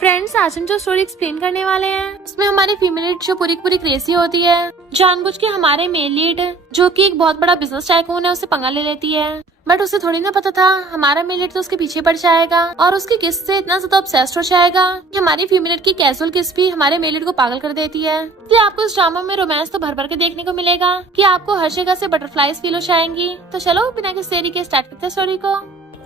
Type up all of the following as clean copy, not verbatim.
Friends, आज हम जो स्टोरी एक्सप्लेन करने वाले हैं उसमें हमारी फीमेल लीड जो पूरी की पूरी क्रेजी होती है, जानबूझ के हमारे मेल लीड जो कि एक बहुत बड़ा बिजनेस टाइकून है उससे पंगा ले लेती है। बट उसे थोड़ी ना पता था हमारा मेल लीड तो उसके पीछे पड़ जाएगा और उसकी किस से इतना ज्यादा ऑब्सेस्ड हो जाएगा कि हमारी फीमेल लीड की कैजुअल किस भी हमारे मेल लीड को पागल कर देती है। कि आपको इस ड्रामा में रोमांस तो भर भर के देखने को मिलेगा कि आपको हर जगह से बटरफ्लाईज फील हो जाएंगी। तो चलो बिना किसी देरी के स्टार्ट करते हैं स्टोरी को।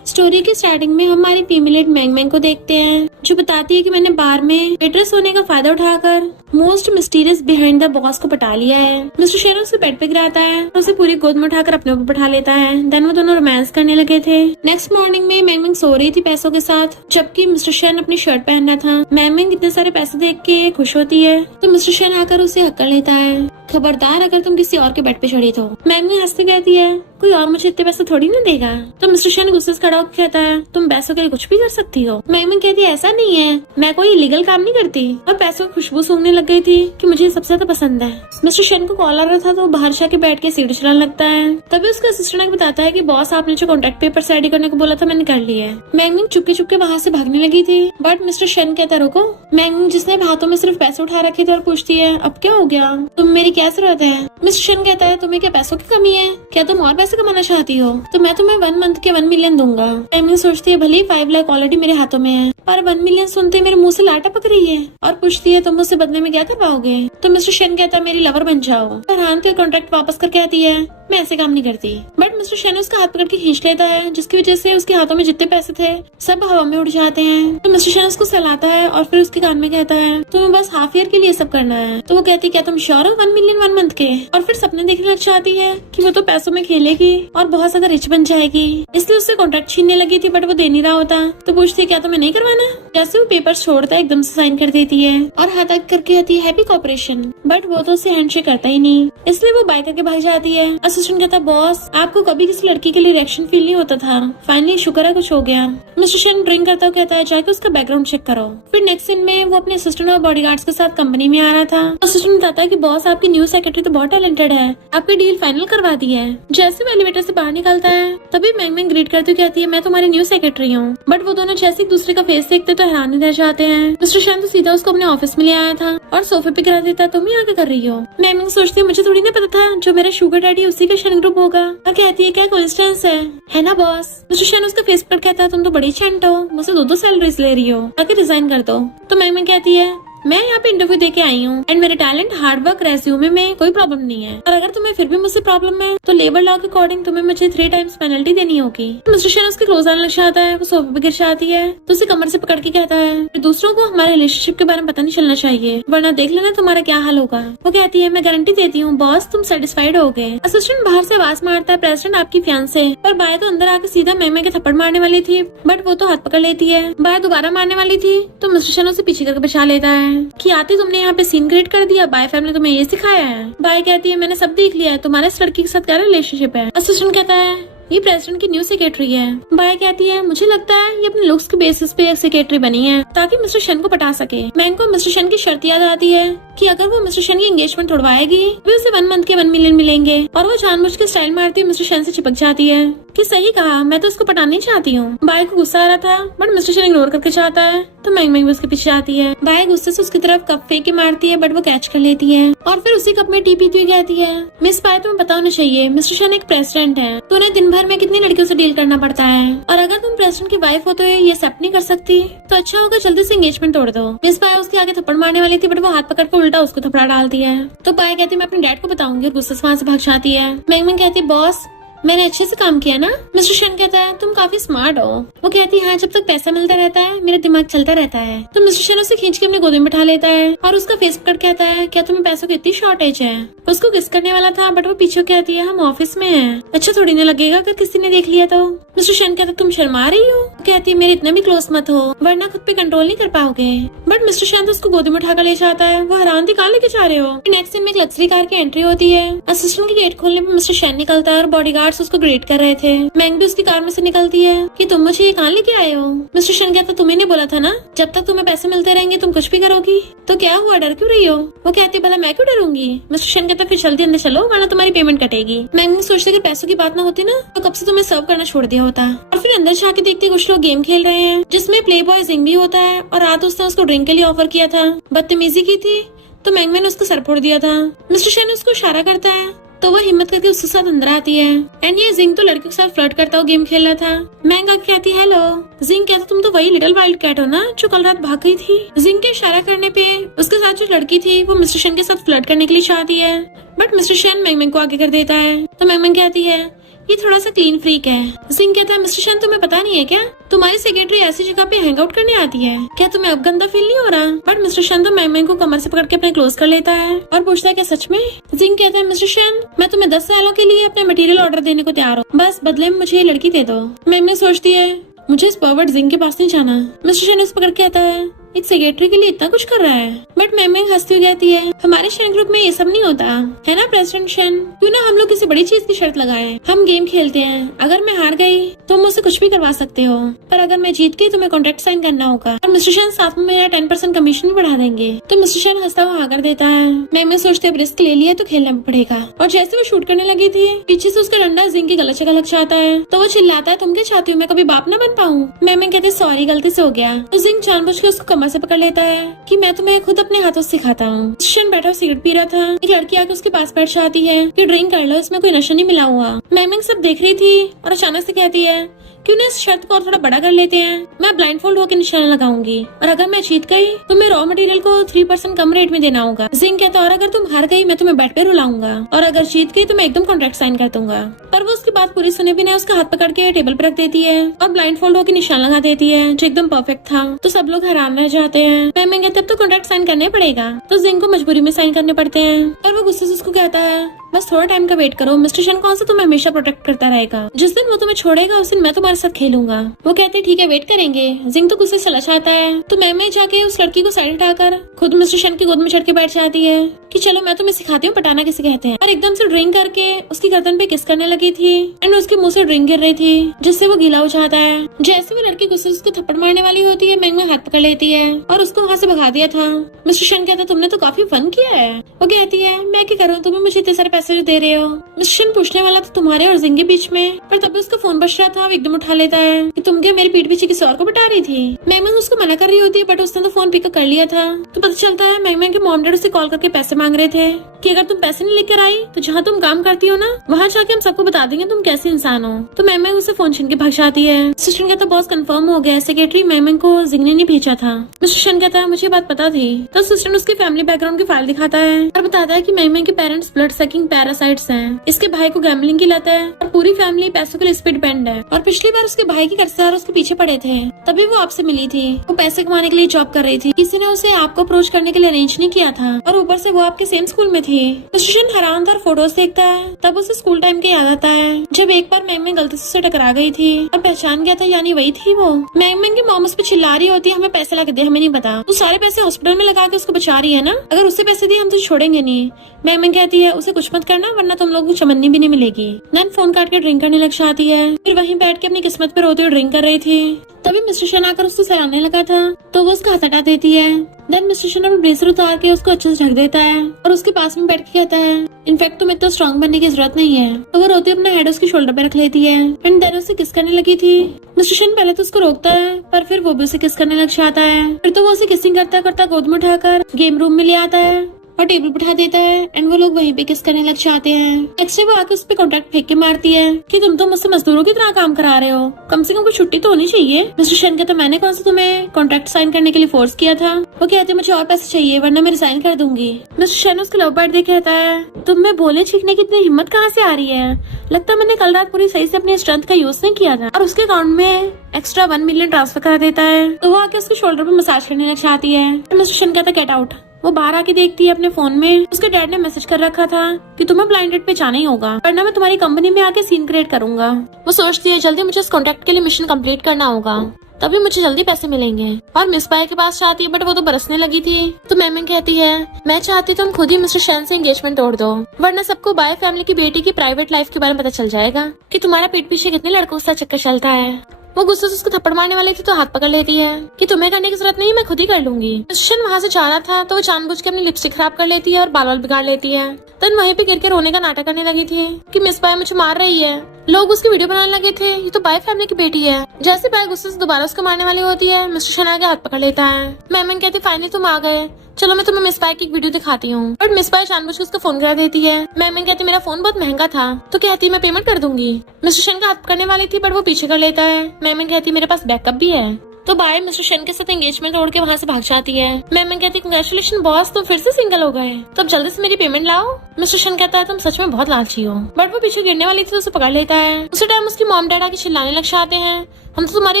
स्टोरी की स्टार्टिंग में हमारी फीमेल लीड मैंग मैंग को देखते हैं जो बताती है कि मैंने बार में वेट्रेस होने का फायदा उठाकर most mysterious behind the boss को पटा लिया है। मिस्टर शेन उसे बेड पे गिराता है और उसे पूरी गोद में उठाकर अपने ऊपर बैठा लेता है। देन वो दोनों रोमांस करने लगे थे। नेक्स्ट मॉर्निंग में मैंग मैंग सो रही थी पैसों के साथ, जबकि मिस्टर शेन अपनी शर्ट पहन रहा था। मैंग मैंग इतने सारे पैसे देख के खुश होती है तो मिस्टर शेन आकर उसे हक्का लेता है, खबरदार अगर तुम किसी और के बेड पे चढ़ी तो। मैंग मैंग हंसते कहती है कोई और मुझे इतने पैसे थोड़ी ना देगा। तो मिस्टर शेन गुस्से से खड़ा होकर कहता है तुम पैसों के लिए कुछ भी कर सकती हो। मैंग मैंग कहती है ऐसा नहीं है, मैं कोई इलीगल काम नहीं करती। और पैसों की खुशबू सूंघने लग गई थी कि मुझे सबसे ज्यादा पसंद है। मिस्टर शेन को कॉल आ रहा था तो बाहर जाके बैठ के सीढ़ी चलाने लगता है। तभी उसका असिस्टेंट बताता है कि बॉस आपने जो कॉन्ट्रैक्ट पेपर रेडी करने को बोला था मैंने कर लिया है। मैंग मैंग चुपके चुपके वहाँ से भागने लगी थी बट मिस्टर शेन कहता रुको। मैंग मैंग जिसने हाथों में सिर्फ पैसे उठा रखे थे और पूछती है अब क्या हो गया, तुम मेरी क्या जरूरत है। मिस्टर शेन कहता है तुम्हें क्या पैसों की कमी है, क्या तुम और पैसे कमाना चाहती हो तो मैं तुम्हें 1 मंथ के 1 मिलियन दूंगा। मैंग मैंग सोचती है भले ही 5 लाख ऑलरेडी मेरे हाथों में है पर 1 मिलियन सुनते मेरे मुंह से लाटा पक रही है और पूछती है तुम मुझसे बदले में क्या कर पाओगे। तो मिस्टर शेन कहता है मेरी लवर बन जाओ। फरहान के कॉन्ट्रैक्ट वापस करके आती है मैं ऐसे काम नहीं करती। बट मिस्टर शेन उसका हाथ पकड़ के खींच लेता है जिसकी वजह से उसके हाथों में जितने पैसे थे सब हवा में उड़ जाते हैं। तो मिस्टर शेन उसको सहलाता है और फिर उसके कान में कहता है तुम्हें बस हाफ ईयर के लिए सब करना है। तो वो कहती है क्या तुम श्योर हो 1 मिलियन 1 मंथ के। और फिर सपने देखने लग जाती है कि वो तो पैसों में खेलेगी और बहुत ज्यादा रिच बन जाएगी, इसलिए उससे कॉन्ट्रैक्ट छीनने लगी थी बट वो दे नहीं रहा होता। तो पूछती है क्या तुम्हें नहीं करवाना। जैसे वो पेपर छोड़ता है एकदम से साइन कर देती है और हाथ आगे करके आती है हैप्पी कॉपरेशन। बट वो तो उससे हैंडशेक करता ही नहीं, इसलिए वो बाय करके भाग जाती है। असिस्टेंट कहता है बॉस आपको कभी किसी लड़की के लिए रिएक्शन फील नहीं होता था, फाइनली शुक्र है कुछ हो गया। मिस्टर शेन ड्रिंक करता हुआ कहता है जाके उसका बैकग्राउंड चेक करो। फिर नेक्स्ट सीन में वो अपने असिस्टेंट और बॉडीगार्ड्स के साथ कंपनी में आ रहा था। असिस्टेंट बताता है कि बॉस आपकी न्यू सेक्रेटरी तो बहुत टैलेंटेड है, आपकी डील फाइनल करवा दी है। जैसे वो एलिवेटर से बाहर निकलता है तभी मैंग मैंग ग्रीट करती हुई कहती है मैं तुम्हारी न्यू सेक्रेटरी हूँ। बट वो दोनों जैसे एक दूसरे का फेस देखते तो हैरान रह जाते हैं। मिस्टर शेन तो सीधा उसको अपने ऑफिस में ले आया था और सोफे पे गिरा देता तुम यहाँ क्या कर रही हो। मैंग मैंग सोचती है मुझे थोड़ी ना पता था जो मेरा शुगर डैडी उसी का शेन ग्रुप होगा। और कहती है क्या कोइंसिडेंस है ना बॉस। मिस्टर शेन उसका फेस पर कहता है तुम तो बड़ी चंट हो, मुझसे 2-2 सैलरीज ले रही हो, आके रिजाइन कर दो। तो मैंग मैंग कहती है मैं यहाँ पे इंटरव्यू देके आई हूँ एंड मेरे टैलेंट हार्ड वर्क रेज्यूमे में कोई प्रॉब्लम नहीं है और अगर तुम्हें फिर भी मुझसे प्रॉब्लम है तो लेबर लॉ के अकॉर्डिंग तुम्हें मुझे 3 टाइम्स पेनल्टी देनी होगी। मिस्टर शेन उसके क्लोज आने लग जाता है, वो सोफे पे गिर जाती है तो उसे कमर से पकड़ के कहता है दूसरों को हमारे रिलेशनशिप के बारे में पता नहीं चलना चाहिए वरना देख लेना तुम्हारा क्या हाल होगा। वो कहती है मैं गारंटी देती हूँ बॉस तुम सेटिस्फाइड हो गए। असिस्टेंट बाहर से आवाज मारता है प्रेसिडेंट आपकी फियांसे। पर बाय तो अंदर आकर सीधा मैंग मैंग के थप्पड़ मारने वाली थी बट वो तो हाथ पकड़ लेती है। बाय दोबारा मारने वाली थी तो मिस्टर शेन उसे पीछे करके बचा लेता है कि आती तुमने यहाँ पे सीन क्रिएट कर दिया, बाय फैमिली तुम्हें ये सिखाया है। बाय कहती है मैंने सब देख लिया है, तुम्हारे इस लड़की के साथ क्या रिलेशनशिप है। असिस्टेंट कहता है ये प्रेसिडेंट की न्यू सेक्रेटरी है। बाय कहती है मुझे लगता है ये अपने लुक्स के बेसिस पे एक सेक्रेटरी बनी है ताकि मिस्टर शेन को पटा सके। मैंग को मिस्टर शेन की शर्त याद आती है कि अगर वो मिस्टर शेन की एंगेजमेंट तोड़वाएगी तो उसे 1 मंथ के 1 मिलियन मिलेंगे और वो जानबूझ के स्टाइल मारती हुई मिस्टर शेन से चिपक जाती है कि सही कहा मैं तो उसको पटाना ही चाहती हूँ। बाय को गुस्सा आ रहा था बट मिस्टर शेन इग्नोर करके चाहता है तो मैंग मैंग उसके पीछे आती है। बाय गुस्से से उसकी तरफ कप फेंक के मारती है बट वो कैच कर लेती है और फिर उसी कप में टी पीती हुई कहती है मिस बाय तुम्हें पता होना चाहिए मिस्टर शेन एक प्रेसिडेंट है तो उन्हें दिन भर में कितनी लड़कियों से डील करना पड़ता है और अगर तुम प्रेसिडेंट की वाइफ हो तो ये एक्सेप्ट नहीं कर सकती तो अच्छा होगा जल्दी से एंगेजमेंट तोड़ दो। मिस बाय उसके आगे थप्पड़ मारने वाली थी बट वो हाथ पकड़ के उल्टा उसको थप्पड़ा डालती है। तो बाय कहती है मैं अपने डैड को बताऊंगी और गुस्से से वहाँ से भाग जाती है। मैंग मैंग कहती है बॉस मैंने अच्छे से काम किया ना। मिस्टर शेन कहता है तुम काफी स्मार्ट हो। वो कहती है हाँ जब तक पैसा मिलता रहता है मेरा दिमाग चलता रहता है। तो मिस्टर शेन उसे खींच के अपने गोद में बैठा लेता है और उसका फेस पकड़ कहता है क्या तुम्हें पैसों की इतनी शॉर्टेज है। उसको किस करने वाला था बट वो पीछे कहती है हम ऑफिस में हैं, अच्छा थोड़ी ना लगेगा अगर किसी ने देख लिया तो। मिस्टर शेन कहता तुम शर्मा रही हो। कहती है मेरे इतना भी क्लोज मत हो वरना खुद पे कंट्रोल नहीं कर पाओगे। बट मिस्टर शेन तो उसको गोद में उठाकर ले जाता है। वो हैरान थी कहाँ लेके जा रहे हो। नेक्स्ट सीन में एक लग्जरी कार की एंट्री होती है। असिस्टेंट की गेट खोलने पर मिस्टर शेन निकलता है और बॉडीगार्ड गार्ड्स उसको ग्रेट कर रहे थे। मैंग भी उसकी कार में से निकलती है कि तुम मुझे ये कहाँ लेके आए हो। मिस्टर शन कहता तुम्हें नहीं बोला था ना, जब तक तुम्हें पैसे मिलते रहेंगे तुम कुछ भी करोगी। तो क्या हुआ, डर क्यों रही हो। वो कहती भला मैं क्यों डरूंगी। मिस्टर शन कहता फिर जल्दी अंदर चलो वरना तुम्हारी पेमेंट कटेगी। मैंग सोचती कि पैसों की बात ना होती ना तो कब से तुम्हें सर्व करना छोड़ दिया होता। और फिर अंदर जाके देखती कुछ लोग गेम खेल रहे हैं जिसमें प्ले बॉय जिंग भी होता है और रात उसने उसको ड्रिंक के लिए ऑफर किया था। बदतमीजी की थी तो मैंग ने उसको सर फोड़ दिया था। मिस्टर शन उसको इशारा करता है तो वो हिम्मत करके उसके साथ अंदर आती है। एंड ये जिंग तो लड़के के साथ फ्लर्ट करता हुआ गेम खेल रहा था। मैंग आके कहती है हेलो। जिंग कहता तुम तो वही लिटिल वाइल्ड कैट हो ना जो कल रात भाग गई थी। जिंग के इशारा करने पे उसके साथ जो लड़की थी वो मिस्टर शन के साथ फ्लर्ट करने के लिए चाहती है, बट मिस्टर शन मैंग को आगे कर देता है। तो मैंग कहती है ये थोड़ा सा क्लीन फ्रीक है। जिंग कहता है मिस्टर शन तुम्हें पता नहीं है क्या, तुम्हारी सेक्रेटरी ऐसी जगह पे हैंग आउट करने आती है, क्या तुम्हें अब गंदा फील नहीं हो रहा। बट मिस्टर शन तो मैंग को कमर से पकड़ के अपने क्लोज कर लेता है और पूछता है क्या सच में। जिंग कहता है मिस्टर शन मैं तुम्हें 10 सालों के लिए अपने मटेरियल ऑर्डर देने को तैयार हूँ, बस बदले में मुझे ये लड़की दे दो। मैंग सोचती है मुझे इस परवर्ट जिंग के पास नहीं जाना। मिस्टर शन उसे पकड़ के आता है एक सेक्रेटरी के लिए इतना कुछ कर रहा है। बट मैंग हंसती हुई कहती है हमारे शन ग्रुप में ये सब नहीं होता है ना प्रेसिडेंट शन, क्यों ना हम लोग किसी बड़ी चीज की शर्त लगाएं। हम गेम खेलते हैं, अगर मैं हार गई तो मुझसे कुछ भी करवा सकते हो, पर अगर मैं जीत गई तो मैं कॉन्ट्रैक्ट साइन करना होगा और मिस्टर शन साथ में मेरा 10% कमीशन भी बढ़ा देंगे। तो मिस्टर शन हंसता हुआ हाँ कर देता है। मैंग सोचते अब रिस्क ले लिया तो खेलना पड़ेगा। और जैसे वो शूट करने लगी थी पीछे से उसका डंडा जिंग की गलत जगह लग जाता है तो वो चिल्लाता है तुम क्या चाहती हो मैं कभी बाप न बन पाऊँ। मैंग कहते सॉरी गलती से हो गया। तो जिंग जानबूझ के उसको कमर से पकड़ लेता है कि मैं तुम्हें खुद अपने हाथों से सिखाता हूँ। शन बैठा सिगरेट पी रहा था, एक लड़की आके उसके पास बैठ जाती है कि ड्रिंक कर लो इसमें कोई नशा नहीं मिला हुआ। मैंग सब देख रही थी और अचानक से कहती है क्यों ना इस शर्त को और थोड़ा बड़ा कर लेते हैं, मैं ब्लाइंड फोल्ड होकर निशाना लगाऊंगी और अगर मैं जीत गई तो मैं रॉ मटेरियल को 3% कम रेट में देना होगा। जिंग कहता और अगर तुम हार गई मैं तुम्हें बेड पे रुलाऊंगा और अगर जीत गई तो मैं एकदम कॉन्ट्रैक्ट साइन कर दूंगा। पर वो उसकी बात पूरी सुने बिना उसका हाथ पकड़ के टेबल पे रख देती है और ब्लाइंड फोल्ड होकर निशान लगा देती है जो एकदम परफेक्ट था। तो सब लोग हैरान रह जाते हैं। मैं कहते अब तो कॉन्ट्रैक्ट साइन करना पड़ेगा। तो जिंग को मजबूरी में साइन करने पड़ते हैं और वो गुस्से से उसको कहता है बस थोड़ा टाइम का वेट करो, मिस्टर शन कौन सा तुम्हें हमेशा प्रोटेक्ट करता रहेगा, जिस दिन वो तुम्हें छोड़ेगा उस दिन मैं तुम्हारे साथ खेलूंगा। वो कहते ठीक है वेट करेंगे। जिंग तो गुस्से से चला जाता है। तो मैं जाके उस लड़की को साइड हटाकर खुद मिस्टर शन की गोद में चढ़ के बैठ जाती है कि चलो मैं तुम्हें सिखाती हूँ पटाना किसे कहते हैं। और एकदम से ड्रिंक करके उसकी गर्दन पे किस करने लगी थी एंड उसके मुंह से ड्रिंक गिर रही थी जिससे वो गीला हो जाता है। जैसे वो लड़की गुस्से से उसको थप्पड़ मारने वाली होती है मैंग हाथ पकड़ लेती है और उसको वहाँ से भगा दिया था। मिस्टर शन कहता तुमने तो काफी फन किया है। वो कहती है मैं क्या करूँ, तुम्हें मुझे इतने सारे पैसे जो दे रहे हो। मिस्टर शन पूछने वाला था तुम्हारे और जिंग के बीच में, पर तभी उसका फोन बज रहा था। वो एकदम उठा लेता है कि तुम क्या मेरी पीठ पीछे किसी और को बता रही थी। मैंग उसको मना कर रही होती है बट उसने तो फोन पिकअप कर लिया था। तो पता चलता है मैंग के मॉम डैड उसे कॉल करके पैसे मांग रहे थे कि अगर तुम पैसे नहीं लेकर आई तो जहाँ तुम काम करती हो ना वहाँ जाके हम सबको बता देंगे तुम कैसे इंसान हो। तो मैंग उसे फोन छीन के भाग जाती है। सिस्टर कहता बॉस कंफर्म हो गया, सेक्रेटरी मैंग को जिंग ने नहीं भेजा था। मिस्टर शन कहता है मुझे बात पता थी। तो सिस्टर उसकी फैमिली बैकग्राउंड की फाइल दिखाता है और बताता है कि मैंग के पेरेंट्स ब्लड सकिंग पैरासाइट्स हैं। इसके भाई को गैम्बलिंग की लत है और पूरी फैमिली पैसों के लिए इस पे डिपेंड है। और पिछली बार उसके भाई के कर्जदार उसके पीछे पड़े थे तभी वो आपसे मिली थी। वो पैसे कमाने के लिए जॉब कर रही थी, किसी ने उसे आपको अप्रोच करने के लिए अरेंज नहीं किया था और ऊपर से वो आपके सेम स्कूल में थी। मिस्टर शन हैरान था और फोटोज देखता है तब उसे स्कूल टाइम के याद आता है जब एक बार मैंग गलती से टकरा गई थी और पहचान गया था यानी वही थी वो। मैंग की मॉम उस पे चिल्ला रही होती है हमें पैसे ला के दे, हमें नहीं पता। तो सारे पैसे हॉस्पिटल में लगा के उसको बचा रही है ना, अगर उससे पैसे दिए हम तो छोड़ेंगे नहीं। मैंग कहती है उसे कुछ मत करना वरना तुम लोगों को चमन्नी भी नहीं मिलेगी। नैन फोन काट के ड्रिंक करने लग जाती है। फिर वहीं बैठ के अपनी किस्मत पे रोते हुए ड्रिंक कर रही थी। तभी मिस्टर शन आकर उसको सराहने लगा था तो वो उसका हाथ हटा देती है। देन मिस्टर शन अपना ब्रेसर उतार के उसको अच्छे से ढक देता है और उसके पास में बैठ के कहता है इनफैक्ट तुम्हें तो स्ट्रॉन्ग बनने की जरूरत नहीं है। तो वो रोते अपना हेड उसके शोल्डर पे रख लेती है एंड देन उसे किस करने लगी थी। मिस्टर शन पहले तो उसको रोकता है पर फिर वो भी उसे किस करने लग जाता है। फिर तो वो उसे किसिंग करता करता गोद में उठाकर गेम रूम में ले आता है और टेबल बिठा देता है एंड वो लोग वहीं पे किस करने लग जाते हैं। नेक्स्ट डे वो आके उस पे कॉन्ट्रैक्ट फेंक के मारती है कि तुम तो मुझसे मजदूरों की तरह काम करा रहे हो, कम से कम कोई छुट्टी तो होनी चाहिए। मिस्टर शन कहता मैंने कौन सा तुम्हें कॉन्ट्रैक्ट साइन करने के लिए फोर्स किया था। वो कहते मुझे और पैसे चाहिए वरना मैं रिजाइन कर दूंगी। मिस्टर शन उसके लव बर्ड देख कहता है तुम में बोले छींकने की इतनी हिम्मत कहाँ से आ रही है, लगता है मैंने कल रात पूरी सही से अपनी स्ट्रेंथ का यूज नहीं किया था। और उसके अकाउंट में एक्स्ट्रा 1 मिलियन ट्रांसफर करा देता है। तो वो आके उसके शोल्डर पे मसाज करने लग जाती है। मिस्टर शन कहता गेट आउट। वो बाहर आके देखती है अपने फोन में उसके डैड ने मैसेज कर रखा था कि तुम्हें ब्लाइंड डेट पे जाना ही होगा वरना मैं तुम्हारी कंपनी में आके सीन क्रिएट करूंगा। वो सोचती है जल्दी मुझे इस कॉन्ट्रैक्ट के लिए मिशन कंप्लीट करना होगा। तभी मुझे जल्दी पैसे मिलेंगे। और मिस बाय के पास जाती है बट वो तो बरसने लगी थी। तो मैम कहती है मैं चाहती तुम खुद ही मिस्टर शैन से एंगेजमेंट तोड़ दो, वरना सबको बाय फैमिली की बेटी की प्राइवेट लाइफ के बारे में पता चल जाएगा कि तुम्हारा पीठ पीछे कितने लड़कों से चक्कर चलता है। वो गुस्से से उसको थप्पड़ मारने वाली थी तो हाथ पकड़ लेती है कि तुम्हें करने की जरूरत नहीं, मैं खुद ही कर लूंगी। मिस्टर वहाँ से जा रहा था तो वो जानबूझ के अपनी लिपस्टिक खराब कर लेती है और बाल बिगाड़ लेती है। तन वहीं पे गिर के रोने का नाटक करने लगी थी कि मिस बाय मुझे मार रही है। लोग उसकी वीडियो बनाने लगे थे, ये तो बाय फैमिली की बेटी है। जैसे बाय गुस्से से दोबारा उसको मारने वाली होती है, मिस्टर शैन आगे हाथ पकड़ लेता है। मैम कहती फाइनली तुम आ गए, चलो मैं तुम्हें मिस बाय की एक वीडियो दिखाती हूँ। बट मिस बाय जानबूझ के उसका फोन गिरा देती है। मैम कहती मेरा फोन बहुत महंगा था, तो कहती मैं पेमेंट कर दूंगी। मिस्टर शैन का हाथ पकड़ने वाली थी बट वो पीछे कर लेता है। मैम कहती मेरे पास बैकअप भी है। तो बाय मिस्टर शैन के साथ एंगेजमेंट तोड़ के वहाँ से भाग जाती है। मैम कहती कंग्रेचुलेशन बॉस, तुम फिर से सिंगल हो गए, तब जल्दी से मेरी पेमेंट लाओ। मिस्टर शैन कहता है तुम सच में बहुत लालची हो। बट वो पीछे गिरने वाली थी तो उसे पकड़ लेता है। उसी टाइम उसकी मॉम डैड आके चिल्लाने लग जाते हैं हम तो तुम्हारी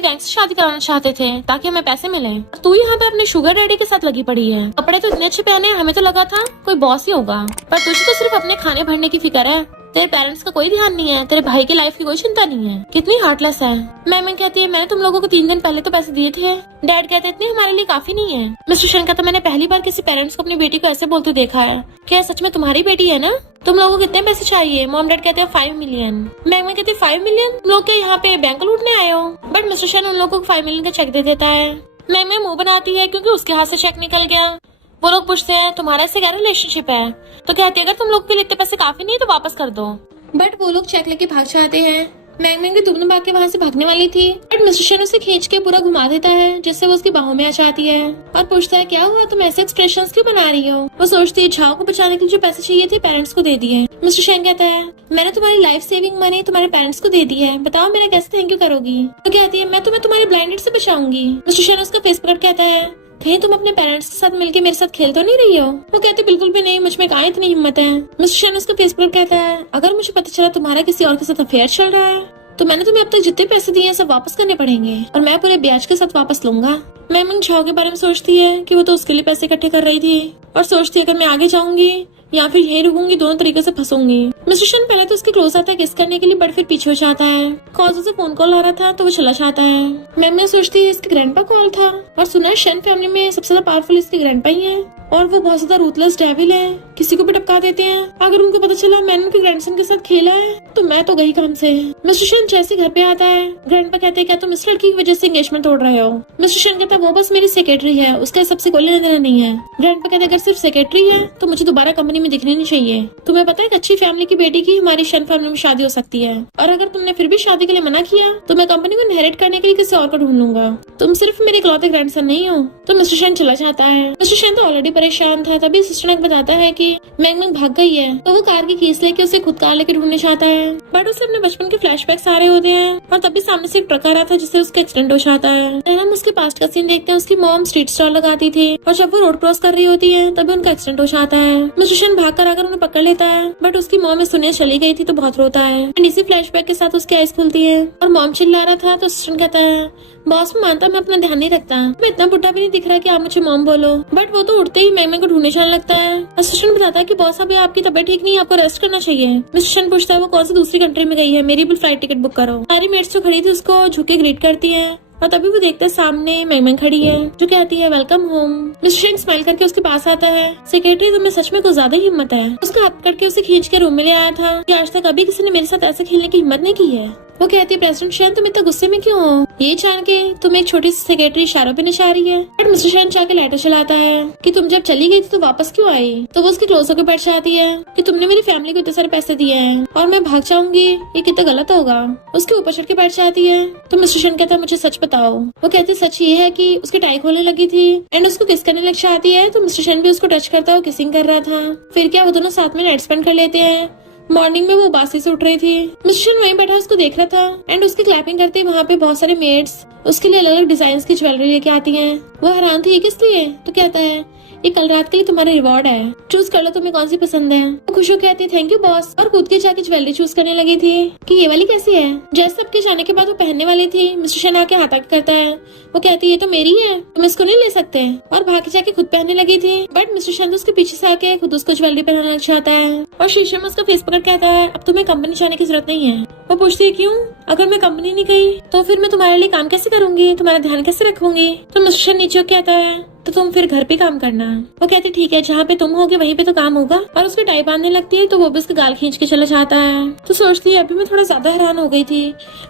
बैंक से शादी कराना चाहते थे ताकि हमें पैसे मिले, तू यहाँ पे अपने शुगर डैडी के साथ लगी पड़ी है। कपड़े तो इतने अच्छे पहने, हमें तो लगा था कोई बॉस ही होगा, पर तुझे तो सिर्फ अपने खाने भरने की फिक्र है। तेरे पेरेंट्स का कोई ध्यान नहीं है, तेरे भाई की लाइफ की कोई चिंता नहीं है। कितनी हार्टलेस है। मैम कहती है मैंने तुम लोगों को 3 दिन पहले तो पैसे दिए थे। डैड कहते इतने हमारे लिए काफी नहीं है। मिस्टर शैन कहता मैंने पहली बार किसी पेरेंट्स को अपनी बेटी को ऐसे बोलते देखा है। क्या सच में तुम्हारी बेटी है ना? तुम लोगों को कितने पैसे चाहिए? मॉम डैड कहते हैं 5 मिलियन। मैम कहते 5 मिलियन? तुम लोग क्या यहाँ पे बैंक लूटने आए हो? बट मिस्टर शैन उन लोगों को 5 मिलियन का चेक दे देता है। मैम मुंह बनाती है क्योंकि उसके हाथ से चेक निकल गया। वो लोग पूछते हैं तुम्हारा इससे क्या रिलेशनशिप है? तो कहते हैं अगर तुम लोग के लिए इतने पैसे काफी नहीं तो वापस कर दो। बट वो लोग चेक लेके भाग जाते हैं। मैंग भी दुबन भाग के वहाँ से भागने वाली थी बट मिस्टर शैन उसे खींच के पूरा घुमा देता है जिससे वो उसकी बाहों में आ जाती है और पूछता है क्या हुआ, तुम ऐसे एक्सप्रेशंस क्यों बना रही हो? वो सोचती है झाओ को बचाने के लिए जो पैसे चाहिए थे पेरेंट्स को दे दिए। मिस्टर शैन कहता है मैंने तुम्हारी लाइफ सेविंग मनी तुम्हारे पेरेंट्स को दे दी है, बताओ मेरा कैसे थैंक यू करोगी? तो कहती है मैं तुम्हें तुम्हारे ब्लाइंडेड से बचाऊंगी। मिस्टर शैन उसका फेस पकड़ कहता है थे तुम अपने पेरेंट्स के साथ मिलके मेरे साथ खेल तो नहीं रही हो? वो कहती बिल्कुल भी नहीं, मुझ में कहाँ इतनी हिम्मत है। मिस्टर शैन उसका फेस पकड़ कहता है अगर मुझे पता चला तुम्हारा किसी और के साथ अफेयर चल रहा है तो मैंने तुम्हें अब तक जितने पैसे दिए हैं सब वापस करने पड़ेंगे और मैं पूरे ब्याज के साथ वापस लूंगा। मैं झाओ के बारे में सोचती है कि वो तो उसके लिए पैसे इकट्ठे कर रही थी और सोचती है अगर मैं आगे जाऊंगी या फिर यहीं रुकूंगी, दोनों तरीके से फंसूंगी। मिस्टर शैन पहले तो उसके क्लोज आता है किस करने के लिए बट फिर पीछे हो जाता है। कॉज से फोन कॉल आ रहा था तो वो चला जाता है। मैम सोचती है इसके ग्रैंडपा कॉल था और सुना है शैन फैमिली में सबसे ज्यादा पावरफुल इसके ग्रैंडपा ही है और वो बहुत ज्यादा रूथलेस डेविल है, किसी को भी टपका देते हैं। अगर उनको पता चला मैंने उनके ग्रैंडसन के साथ खेला है तो मैं तो गई काम से। मिस्टर शैन जैसे घर पे आता है ग्रैंडपा कहते हैं क्या तुम इस लड़की की वजह से एंगेजमेंट तोड़ रहे हो? मिस्टर शैन कहता है वो बस मेरी सेक्रेटरी है, उसका सबसे कोई लेना देना नहीं है। ग्रैंडपा कहते हैं अगर सिर्फ सेक्रेटरी है तो मुझे दोबारा कंपनी में दिखनी नहीं चाहिए। तुम्हें पता है एक अच्छी फैमिली की बेटी की हमारी शैन फैमिली में शादी हो सकती है और अगर तुमने फिर भी शादी के लिए मना किया तो मैं कंपनी को इनहेरिट करने के लिए किसी और को ढूंढ लूंगा। तुम सिर्फ मेरे इकलौते ग्रैंडसन नहीं हो। तो मिस्टर शैन चला जाता है। मिस्टर शैन तो ऑलरेडी परेशान था, तभी सिस्टर बताता है कि मैंग भाग गई है तो वो कार की कीज लेके उसे खुद कार लेके ढूंढने चाहता है बट उसे अपने बचपन के फ्लैशबैक्स आ रहे होते हैं और तभी सामने से एक ट्रक आ रहा था जिससे उसका एक्सीडेंट हो जाता है। हम उसके पास्ट का सीन देखते हैं। उसकी मॉम स्ट्रीट स्टॉल लगाती थी और जब वो रोड क्रॉस कर रही होती है तभी उनका एक्सीडेंट हो जाता है। मिस्टर शैन भाग कर आकर उन्हें पकड़ लेता है बट उसकी मॉम इस दुनिया चली गई थी तो बहुत रोता है। इसी फ्लैशबैक के साथ उसकी आइज खुलती है और मॉम चिल्ला रहा था तो सिस्टर कहता है बॉस मैं मानता मैं अपना ध्यान नहीं रखता, मैं इतना बुढ़ा भी नहीं दिख रहा कि आप मुझे मॉम बोलो। बट वो तो उठते ही मैम को ढूंढने जाने लगता है। असिस्टेंट बताता है कि बॉस अभी आपकी तबीयत ठीक नहीं है, आपको रेस्ट करना चाहिए। मिस्टर पूछता है वो कौन सी दूसरी कंट्री में गई है, मेरी भी फ्लाइट टिकट बुक करो। सारी मेट्स जो खड़ी थी उसको झुके ग्रीट करती है और तभी वो देखता है सामने मैंग खड़ी है जो कहती है वेलकम होम। मिस्टर स्माइल करके उसके पास आता है। सेक्रेटरी तुम्हें सच में कुछ ज्यादा ही हिम्मत है। उसका हाथ पकड़ के उसे खींच के रूम में ले आया था कि आज तक अभी किसी ने मेरे साथ ऐसे खेलने की हिम्मत नहीं की है। वो कहती है प्रेसिडेंट शैन तुम इतना गुस्से में क्यों हो? ये जान के तुम एक छोटी सी सेक्रेटरी इशारों पे नचा रही है। बट मिस्टर शैन जाके लेटर चलाता है कि तुम जब चली गई थी तो वापस क्यों आई? तो वो उसके क्लोज होकर बैठ जाती है कि तुमने मेरी फैमिली को इतने सारे पैसे दिए हैं और मैं भाग जाऊंगी, ये कितना गलत होगा। उसके ऊपर चढ़ के बैठ जाती है तो मिस्टर शैन कहता है मुझे सच बताओ। वो कहती सच ये है कि उसकी टाई खोलने लगी थी एंड उसको किस करने लग जाती है तो मिस्टर शैन भी उसको टच करता है, किसिंग कर रहा था। फिर क्या वो दोनों साथ में नाइट स्पेंड कर लेते हैं। मॉर्निंग में वो बासी से उठ रही थी। मिस्टर वहीं बैठा उसको देख रहा था एंड उसकी क्लैपिंग करते वहाँ पे बहुत सारे मेड्स उसके लिए अलग अलग डिजाइन की ज्वेलरी लेके आती हैं। वो हैरान थी ये किस लिए? तो कहता है ये कल रात के लिए तुम्हारा रिवॉर्ड है, चूज कर लो तुम्हें कौन सी पसंद है। वो खुश होकर कहती है थैंक यू बॉस और खुद के जाके ज्वेलरी चूज करने लगी थी कि ये वाली कैसी है। जैसे सबके जाने के बाद वो पहनने वाली थी मिस्टर शैन आके हाथ आके करता है। वो कहती है ये तो मेरी है, तुम इसको नहीं ले सकते और भाग के जाके खुद पहनने लगी थी बट मिस्टर शैन उसके पीछे से आके खुद उसको ज्वेलरी पहनाना लग जाता है और शीशे में उसका फेस पकड़ के आता है अब तुम्हें कंपनी जाने की जरूरत नहीं है। वो पूछती है क्यों? अगर मैं कंपनी नहीं गई तो फिर मैं तुम्हारे लिए काम कैसे करूंगी, तुम्हारा ध्यान कैसे रखूंगी? तो मिस्टर शन नीचे कहता है तो तुम फिर घर पे काम करना। वो कहती ठीक है, जहाँ पे तुम होगे वहीं पे तो काम होगा। और उसकी टाई बांधने लगती है तो वो भी उसके गाल खींच के चला जाता है। तो सोचती है अभी मैं थोड़ा ज्यादा हैरान हो गई थी,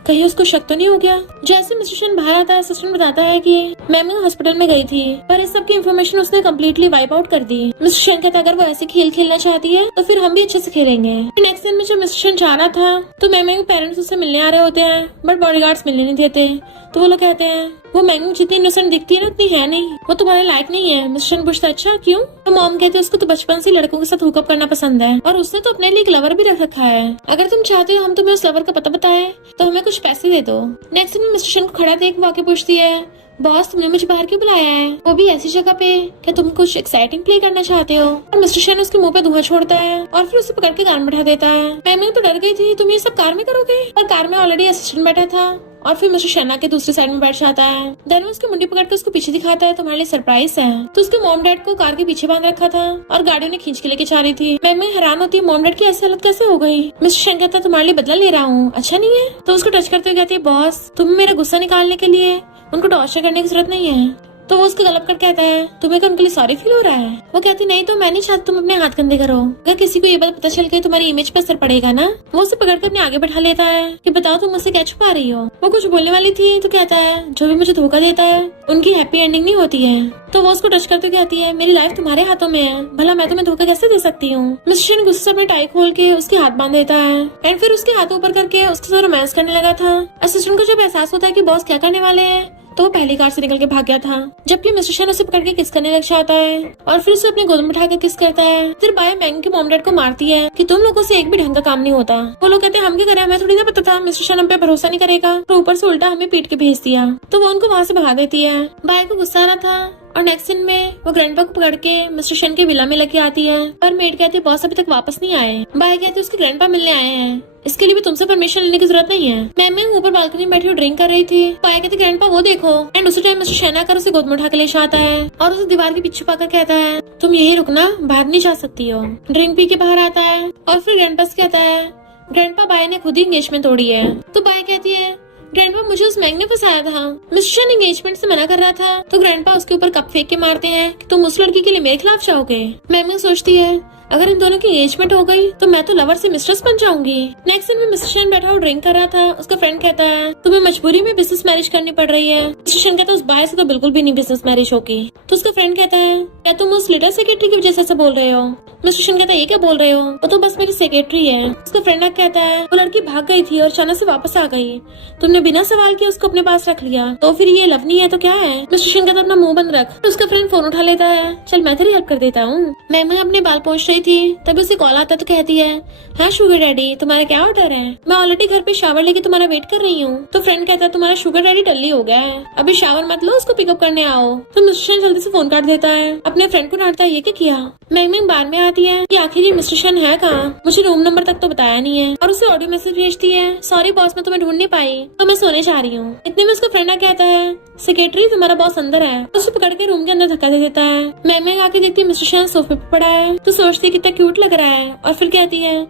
कहीं उसको शक तो नहीं हो गया। जैसे मिस्टर शन बाहर आता है, असिस्टेंट बताता है कि मैम हॉस्पिटल में गई थी पर इस सब की इन्फॉर्मेशन उसने कम्प्लीटली वाइप आउट कर दी। मिस्टर शन कहता है अगर वो ऐसे खेल खेलना चाहती है तो फिर हम भी अच्छे से खेलेंगे। नेक्स्ट दिन में जब मिस्टर शन जा रहा था तो मैम के पेरेंट्स उससे मिलने आ रहे होते हैं बट बॉडीगार्ड्स मिलने नहीं देते। तो वो लोग कहते हैं वो मैंगो जितनी इनोसेंट दिखती है ना उतनी है नहीं, वो तुम्हारे लायक नहीं है। मिस्टर शन पूछता अच्छा क्यों? तो मॉम कहते हैं उसको तो बचपन से लड़कों के साथ हुकअप करना पसंद है और उसने तो अपने लिए एक लवर भी रख रखा है। अगर तुम चाहते हो हम तुम्हें उस लवर का पता बताएं तो हमें कुछ पैसे दे दो। नेक्स्ट दिन मिस्टर शन को खड़ा देख वो आके पूछती है बॉस तुमने मुझे बाहर क्यों बुलाया है, वो भी ऐसी जगह पे? क्या तुम कुछ एक्साइटिंग प्ले करना चाहते हो? और मिस्टर शन उसके मुंह पे धुआं छोड़ता है और फिर उसे पकड़ के कार में बैठा देता है। मैं तो डर गई थी तुम ये सब कार में करोगे, और कार में ऑलरेडी असिस्टेंट बैठा था। और फिर मिस्टर शना के दूसरी साइड में बैठ जाता है। देन उसकी मुंडी पकड़ के उसको पीछे दिखाता है तुम्हारे लिए सरप्राइज है। तो उसके मॉम डैड को कार के पीछे बांध रखा था और गाड़ियों ने खींच के लेके जा रही थी। मैं हैरान होती है मॉम डैड की ऐसी हालत कैसे हो गई। मिस्टर शन कहता है तुम्हारे लिए बदला ले रहा हूँ, अच्छा नहीं है? तो उसको टच करते हुए कहती है बॉस तुम्हें मेरा गुस्सा निकालने के लिए उनको टॉर्चर करने की जरूरत नहीं है। तो वो उसको गलत कर कहता है तुम्हें क्या उनके लिए सॉरी फील हो रहा है? वो कहती नहीं तो मैं नहीं चाहती तुम अपने हाथ गंदे करो, अगर किसी को ये बात पता चल गई तुम्हारी इमेज पे असर पड़ेगा ना। वो उसे पकड़ कर अपने आगे बैठा लेता है कि बताओ तुम मुझसे क्या छुपा रही हो। वो कुछ बोलने वाली थी तो कहता है जो भी मुझे धोखा देता है उनकी हैप्पी एंडिंग नहीं होती है। तो वो उसको टच करते कहती है मेरी लाइफ तुम्हारे हाथों में है, भला मैं तुम्हें धोखा कैसे दे सकती हूँ। मिस्टर शन गुस्से में टाई खोल के उसके हाथ बांध देता है एंड फिर उसके हाथ ऊपर करके उसके साथ रोमांस करने लगा था। असिस्टेंट को जब एहसास होता है कि बॉस क्या करने वाले हैं तो वो पहली कार से निकल के भाग गया था, जबकि मिस्टर शन उसे पकड़ के किस करने लग जाता है और फिर उसे अपनी गोद में उठा के किस करता है। फिर बाय मैंग के मॉम डैड को मारती है कि तुम लोगों से एक भी ढंग का काम नहीं होता। वो लोग कहते हैं हम क्या करें, हमें थोड़ी ना पता था मिस्टर शन हम पे भरोसा नहीं करेगा, तो ऊपर से उल्टा हमें पीट के भेज दिया। तो वो उनको वहाँ से भगा देती है। बाय को गुस्सा आ रहा था और नेक्स्ट सीन में वो ग्रैंडपा को पकड़ के मिस्टर शन के विला में लेके आती है और मेड कहती है बॉस अभी तक वापस नहीं आए। बाय कहती है उसके ग्रैंडपा मिलने आए हैं, इसके लिए भी तुमसे परमिशन लेने की जरूरत नहीं है। मैं ऊपर बालकनी में बैठी हुई ड्रिंक कर रही थी। बाय कहती ग्रैंडपा वो देखो, एंड उसी टाइम मिस्टर शन आकर उसे गोद में उठा के ले जाता है और उसे दीवार के पीछे पाकर कहता है तुम यही रुकना, बाहर नहीं जा सकती हो। ड्रिंक पी के बाहर आता है और फिर ग्रैंडपा से कहता है ग्रैंडपा बाय ने खुद ही एंगेजमेंट तोड़ी है। तो बाय कहती है ग्रैंडपा मुझे उस मैंग ने फंसाया था, मिस्टर शन एंगेजमेंट से मना कर रहा था। तो ग्रैंडपा उसके ऊपर कप फेंक के मारते हैं कि तुम उस लड़की के लिए मेरे खिलाफ जाओगे। मैंग सोचती है अगर इन दोनों की एंगेजमेंट हो गई तो मैं तो लवर से मिस्ट्रेस बन जाऊंगी। नेक्स्ट दिन में मिस्टर शन बैठा और ड्रिंक कर रहा था। उसका फ्रेंड कहता है तुम्हें मजबूरी में बिजनेस मैरिज करनी पड़ रही है। मिस्टर शन कहता है उस बाय से तो बिल्कुल भी नहीं बिजनेस मैरिज होगी। तो उसका फ्रेंड कहता है क्या तुम उस लिटिल सेक्रेटरी की वजह से ऐसा बोल रहे हो? मिस्टर शन कहता है ये क्या बोल रहे हो, वो तो बस मेरी सेक्रेटरी है। उसका फ्रेंड कहता है वो लड़की भाग गई थी और अचानक से वापस आ गई, तुमने बिना सवाल किए उसको अपने पास रख लिया, तो फिर ये लव नहीं है तो क्या है? मिस्टर शन कहता है अपना मुंह बंद रख। उसका फ्रेंड फोन उठा लेता है, चल मैं तेरी हेल्प कर देता हूँ। मैं अपने बाल पहुंच रही थी तभी उसे कॉल आता तो कहती है हाँ शुगर डैडी तुम्हारा क्या ऑर्डर है? मैं ऑलरेडी घर पे शावर लेके तुम्हारा वेट कर रही हूँ। तो फ्रेंड कहता है तुम्हारा शुगर डैडी टल्ली हो गया है, अभी शावर मत लो, उसको पिकअप करने आओ। तो मिस्टर शन जल्दी से फोन काट देता है, अपने फ्रेंड को डांटता है ये क्या किया। मैंग बार में आती है कि आखिर ये मिस्टर शन है कहाँ, मुझे रूम नंबर तक तो बताया नहीं है, और उसे ऑडियो मैसेज भेजती है सॉरी बॉस मैं तुम्हें ढूंढ नहीं पाई, तो मैं सोने जा रही हूँ। इतने में उसका फ्रेंड कहता है सेक्रेटरी तुम्हारा बॉस अंदर है। तो उसे पकड़ के रूम के अंदर धक्का दे देता है। मैंग आके देखती है मिस्टर शन सोफे पे पड़ा है तो सोचती है कितना क्यूट लग रहा है और फिर कहती है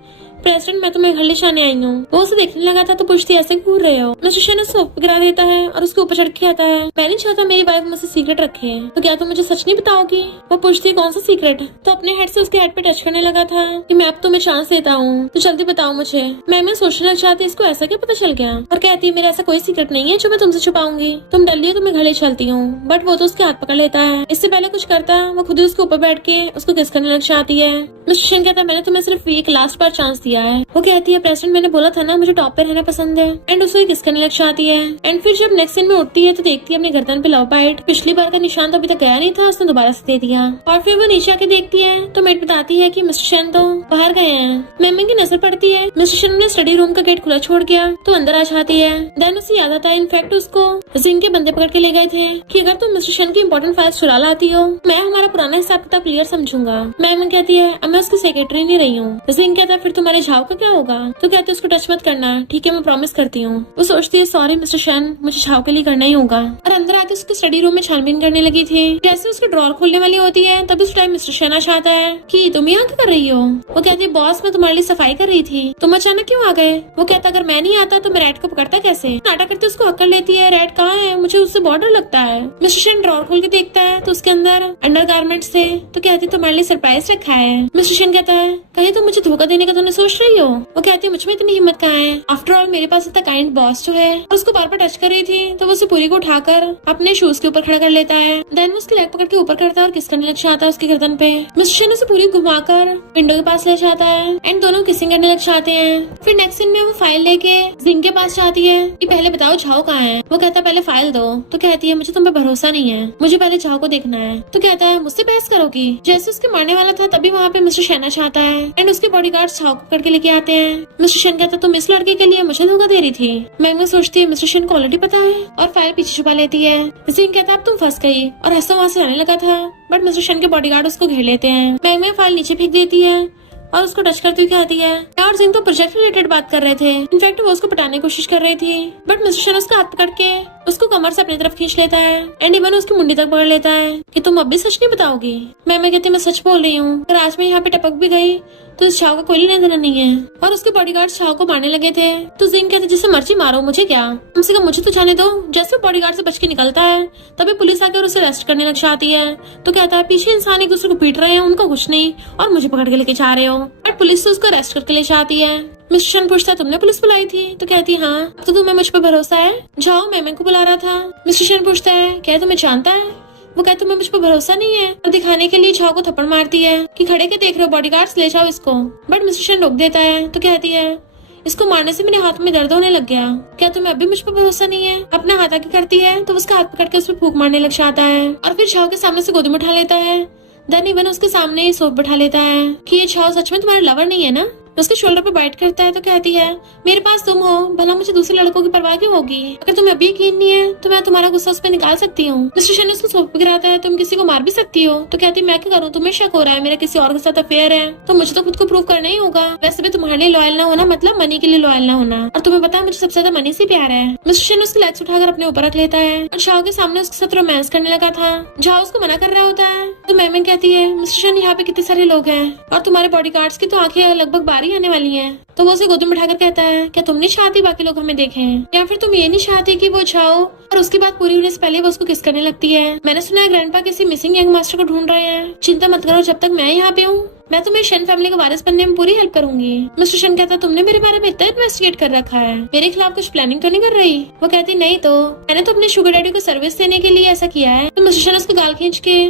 प्रेसिडेंट मैं तुम्हें घर ले जाने आई हूँ। वो उसे देखने लगा था तो पूछती है ऐसे क्यों रहे हो। मिस्टर शन उसे सोफे पे गिरा देता है और उसके ऊपर चढ़ के आता है मैं नहीं चाहता मेरी वाइफ मुझसे सीक्रेट रखे, तो क्या तुम मुझे सच नहीं बताओगी? वो पूछती है कौन सा सीक्रेट। तो अपने हेड से उसके हेड पे टच करने लगा था कि मैं अब तुम्हें चांस देता हूँ तो जल्दी बताओ मुझे। मैं सोचने लग जाती इसको ऐसा क्या पता चल गया और कहती है मेरा ऐसा कोई सीक्रेट नहीं है जो मैं तुमसे छुपाऊंगी, तुम डर लियो तो मैं घर ले चलती हूँ। बट वो तो उसके हाथ पकड़ लेता है। इससे पहले कुछ करता वो खुद ही उसके ऊपर बैठ के उसको किस करने लग जाती है। मिस्टर शन कहता है मैंने तुम्हें सिर्फ एक लास्ट बार चांस दिया है। वो कहती है प्रेसिडेंट मैंने बोला था ना मुझे टॉप पे रहना पसंद है, एंड उसको किस करने लग जाती है। एंड फिर जब नेक्स्ट सीन में उठती है तो देखती है अपने गर्दन पे लव बाइट, पिछली बार का निशान तो अभी तक गया नहीं था, उसने दोबारा से दे दिया। और फिर वो नीचे आके देखती है तो मेट बताती है कि मिस्टर शन तो बाहर गए हैं। मैम की नजर पड़ती है मिस्टर शन ने स्टडी रूम का गेट खुला छोड़ गया तो अंदर आ जाती है। देन उसे याद आता है इनफैक्ट उसको जिंग के बंदे पकड़ के ले गए थे कि अगर तुम मिस्टर शन की इंपॉर्टेंट फाइल्स चुरा लाती हो मैं हमारा पुराना हिसाब किताब क्लियर समझूंगा। मैम कहती है अब मैं उसकी सेक्रेटरी नहीं रही हूँ। जिंग कहता है फिर तुम्हारे झाओ का क्या होगा? तो कहती है उसको टच मत करना, ठीक है मैं प्रॉमिस करती हूँ। वो सोचती है सॉरी मिस्टर शन, मुझे झाओ के लिए करना ही होगा। और अंदर आके उसके स्टडी रूम में छानबीन करने लगी थी। जैसे उसकी ड्रॉर खोलने वाली होती है तभी उस टाइम मिस्टर शन आता है कि तुम यहाँ क्या कर रही हो? वो कहती है बॉस मैं तुम्हारे लिए सफाई कर रही थी, तुम अचानक क्यों आ गए? वो कहता अगर मैं नहीं आता तो मैं रेड को पकड़ता कैसे? नाटक करते उसको हक्कर लेती है, रेड कहाँ है, मुझे उससे बहुत डर लगता है। मिस्टर शन ड्रॉर खोल के देखता है तो उसके अंदर अंडरगारमेंट्स थे। तो कहती तुम्हारे लिए सरप्राइज रखा है। मिस्टर शन कहता है कहीं तुम मुझे धोखा देने का तुमने सोच रही हो? वो कहती है मुझ में इतनी हिम्मत कहाँ है, आफ्टर ऑल मेरे पास इतना काइंड बॉस जो है। और उसको बार बार टच कर रही थी तो वो उसे पूरी को उठाकर अपने शूज के ऊपर खड़ा कर लेता है। देन वो उसकी लेग पकड़ के ऊपर करता है और किस करने लग जाता है उसकी गर्दन पे। मिस्टर शन उसे पूरी घुमाकर विंडो के पास ले जाता है एंड दोनों किसिंग करने लग जाते हैं। फिर नेक्स्ट सीन में वो फाइल लेके जिंग के पास जाती है कि पहले बताओ झाओ कहाँ है? वो कहता है पहले फाइल दो। तो कहती है मुझे तुम पे भरोसा नहीं है, मुझे पहले झाओ को देखना है। तो कहता है मुझसे बहस करोगी? जैसे उसके मारने वाला था तभी वहाँ पे मिस्टर शन आता है एंड उसके बॉडीगार्ड्स झाओ को पकड़ के लेके आते हैं। मिस्टर शन कहता तुम इस लड़के के लिए मुझे धोखा दे रही थी। मैंगो सोचती है मिस्टर शन को ऑलरेडी पता है और फाइल पीछे छुपा लेती है। जिंग कहता अब तुम फंस गई और हंसता वहाँ से जाने लगा था बट मिस्टर शन के बॉडीगार्ड उसको घेर लेते हैं। मैंगो फाइल नीचे फेंक देती है और उसको टच करती हुई कहती है और जिंग तो प्रोजेक्ट रिलेटेड बात कर रहे थे, इनफैक्ट वो उसको पटाने की कोशिश कर रही थी बट मिस्टर शन उसका हाथ पकड़ के उसको कमर से अपनी तरफ खींच लेता है एंड इवन उसकी मुंडी तक पकड़ लेता है कि तुम अब भी सच नहीं बताओगी। मैं कहती मैं सच बोल रही हूँ, अगर आज मैं यहाँ पे टपक भी गई तो इस छाव का कोई लेना देना नहीं है। और उसके बॉडीगार्ड छाव को मारने लगे थे तो जिंग कहते जिसे मर्जी मारो मुझे क्या, कम से कम मुझे तो जाने दो। जैसे वो बॉडीगार्ड से बच के निकलता है तभी पुलिस आकर उसे अरेस्ट करने लग जाती है। तो कहता है पीछे इंसान एक दूसरे को पीट रहे हैं, उनका कुछ नहीं और मुझे पकड़ के लेके जा रहे हो। बट पुलिस तो उसको अरेस्ट करके ले जाती है। मिस्टर शन पूछता है तुमने पुलिस बुलाई थी? तो कहती हाँ। अब तो तुम्हें मुझ पर भरोसा है? जाओ मैं को बुला रहा था। मिस्टर शन पूछता है क्या तुम्हें जानता है? वो कहता तुम्हें मुझ पर भरोसा नहीं है और दिखाने के लिए झाओ को थप्पड़ मारती है कि खड़े के देख रहे हो बॉडीगार्ड्स ले जाओ इसको। बट मिस्टर शन रोक देता है तो कहती है इसको मारने से मेरे हाथ में दर्द होने लग गया, क्या तुम्हें अभी मुझ पर भरोसा नहीं है? अपना हाथ आगे करती है तो उसका हाथ पकड़ के उस पर फूंक मारने लग जाता है और फिर झाओ के सामने से गोदी में उठा लेता है। देन इवन उसके सामने ही सोप बैठा लेता है कि ये झाओ सच में तुम्हारा लवर नहीं है ना? उसके शोल्डर पर बाइट करता है तो कहती है मेरे पास तुम हो, भला मुझे दूसरे लड़कों की परवाह क्यों होगी? अगर तुम्हें अभी यकीन नहीं है तो मैं तुम्हारा गुस्सा उस पर निकाल सकती हूँ। मिस्टर शन उसको सोप गिराता है तुम किसी को मार भी सकती हो। तो कहती मैं क्या करूँ, तुम्हें शक हो रहा है मेरा किसी और के साथ अफेयर है तो मुझे तो खुद को प्रूव करना ही होगा। वैसे भी तुम्हारे लिए लॉयल ना होना मतलब मनी के लिए लॉयल ना होना, और तुम्हें पता है मुझे सबसे ज्यादा मनी से प्यार है। मिस्टर शन उसकी लेग्स उठाकर अपने ऊपर रख लेता है और झाओ के सामने उसके साथ रोमांस करने लगा था। झाओ उसको मना कर रहा होता है तो मैम कहती है मिस्टर शन यहाँ पे कितने सारे लोग हैं और तुम्हारे बॉडीगार्ड्स की तो आंखें लगभग बारी आने वाली है। तो वो उसे गोदी में उठाकर कहता है क्या तुम नहीं चाहती बाकी लोग हमें देखें, या फिर तुम ये नहीं चाहती कि वो जाओ? और उसकी बात पूरी होने से पहले वो उसको किस करने लगती है। मैंने सुना है ग्रैंडपा किसी मिसिंग यंग मास्टर को ढूंढ रहे हैं, चिंता मत करो जब तक मैं यहाँ पे हूँ मैं तुम्हें शन फैमिली का वारिस बनने में पूरी हेल्प करूंगी। मिस्टर शन कहता तुमने मेरे बारे में इतना इन्वेस्टिगेट कर रखा है, मेरे खिलाफ कुछ प्लानिंग तो नहीं कर रही? वो कहती नहीं तो मैंने तो अपने शुगर डैडी को सर्विस देने के लिए ऐसा किया है। तो मिस्टर शन उसको गाल खींच के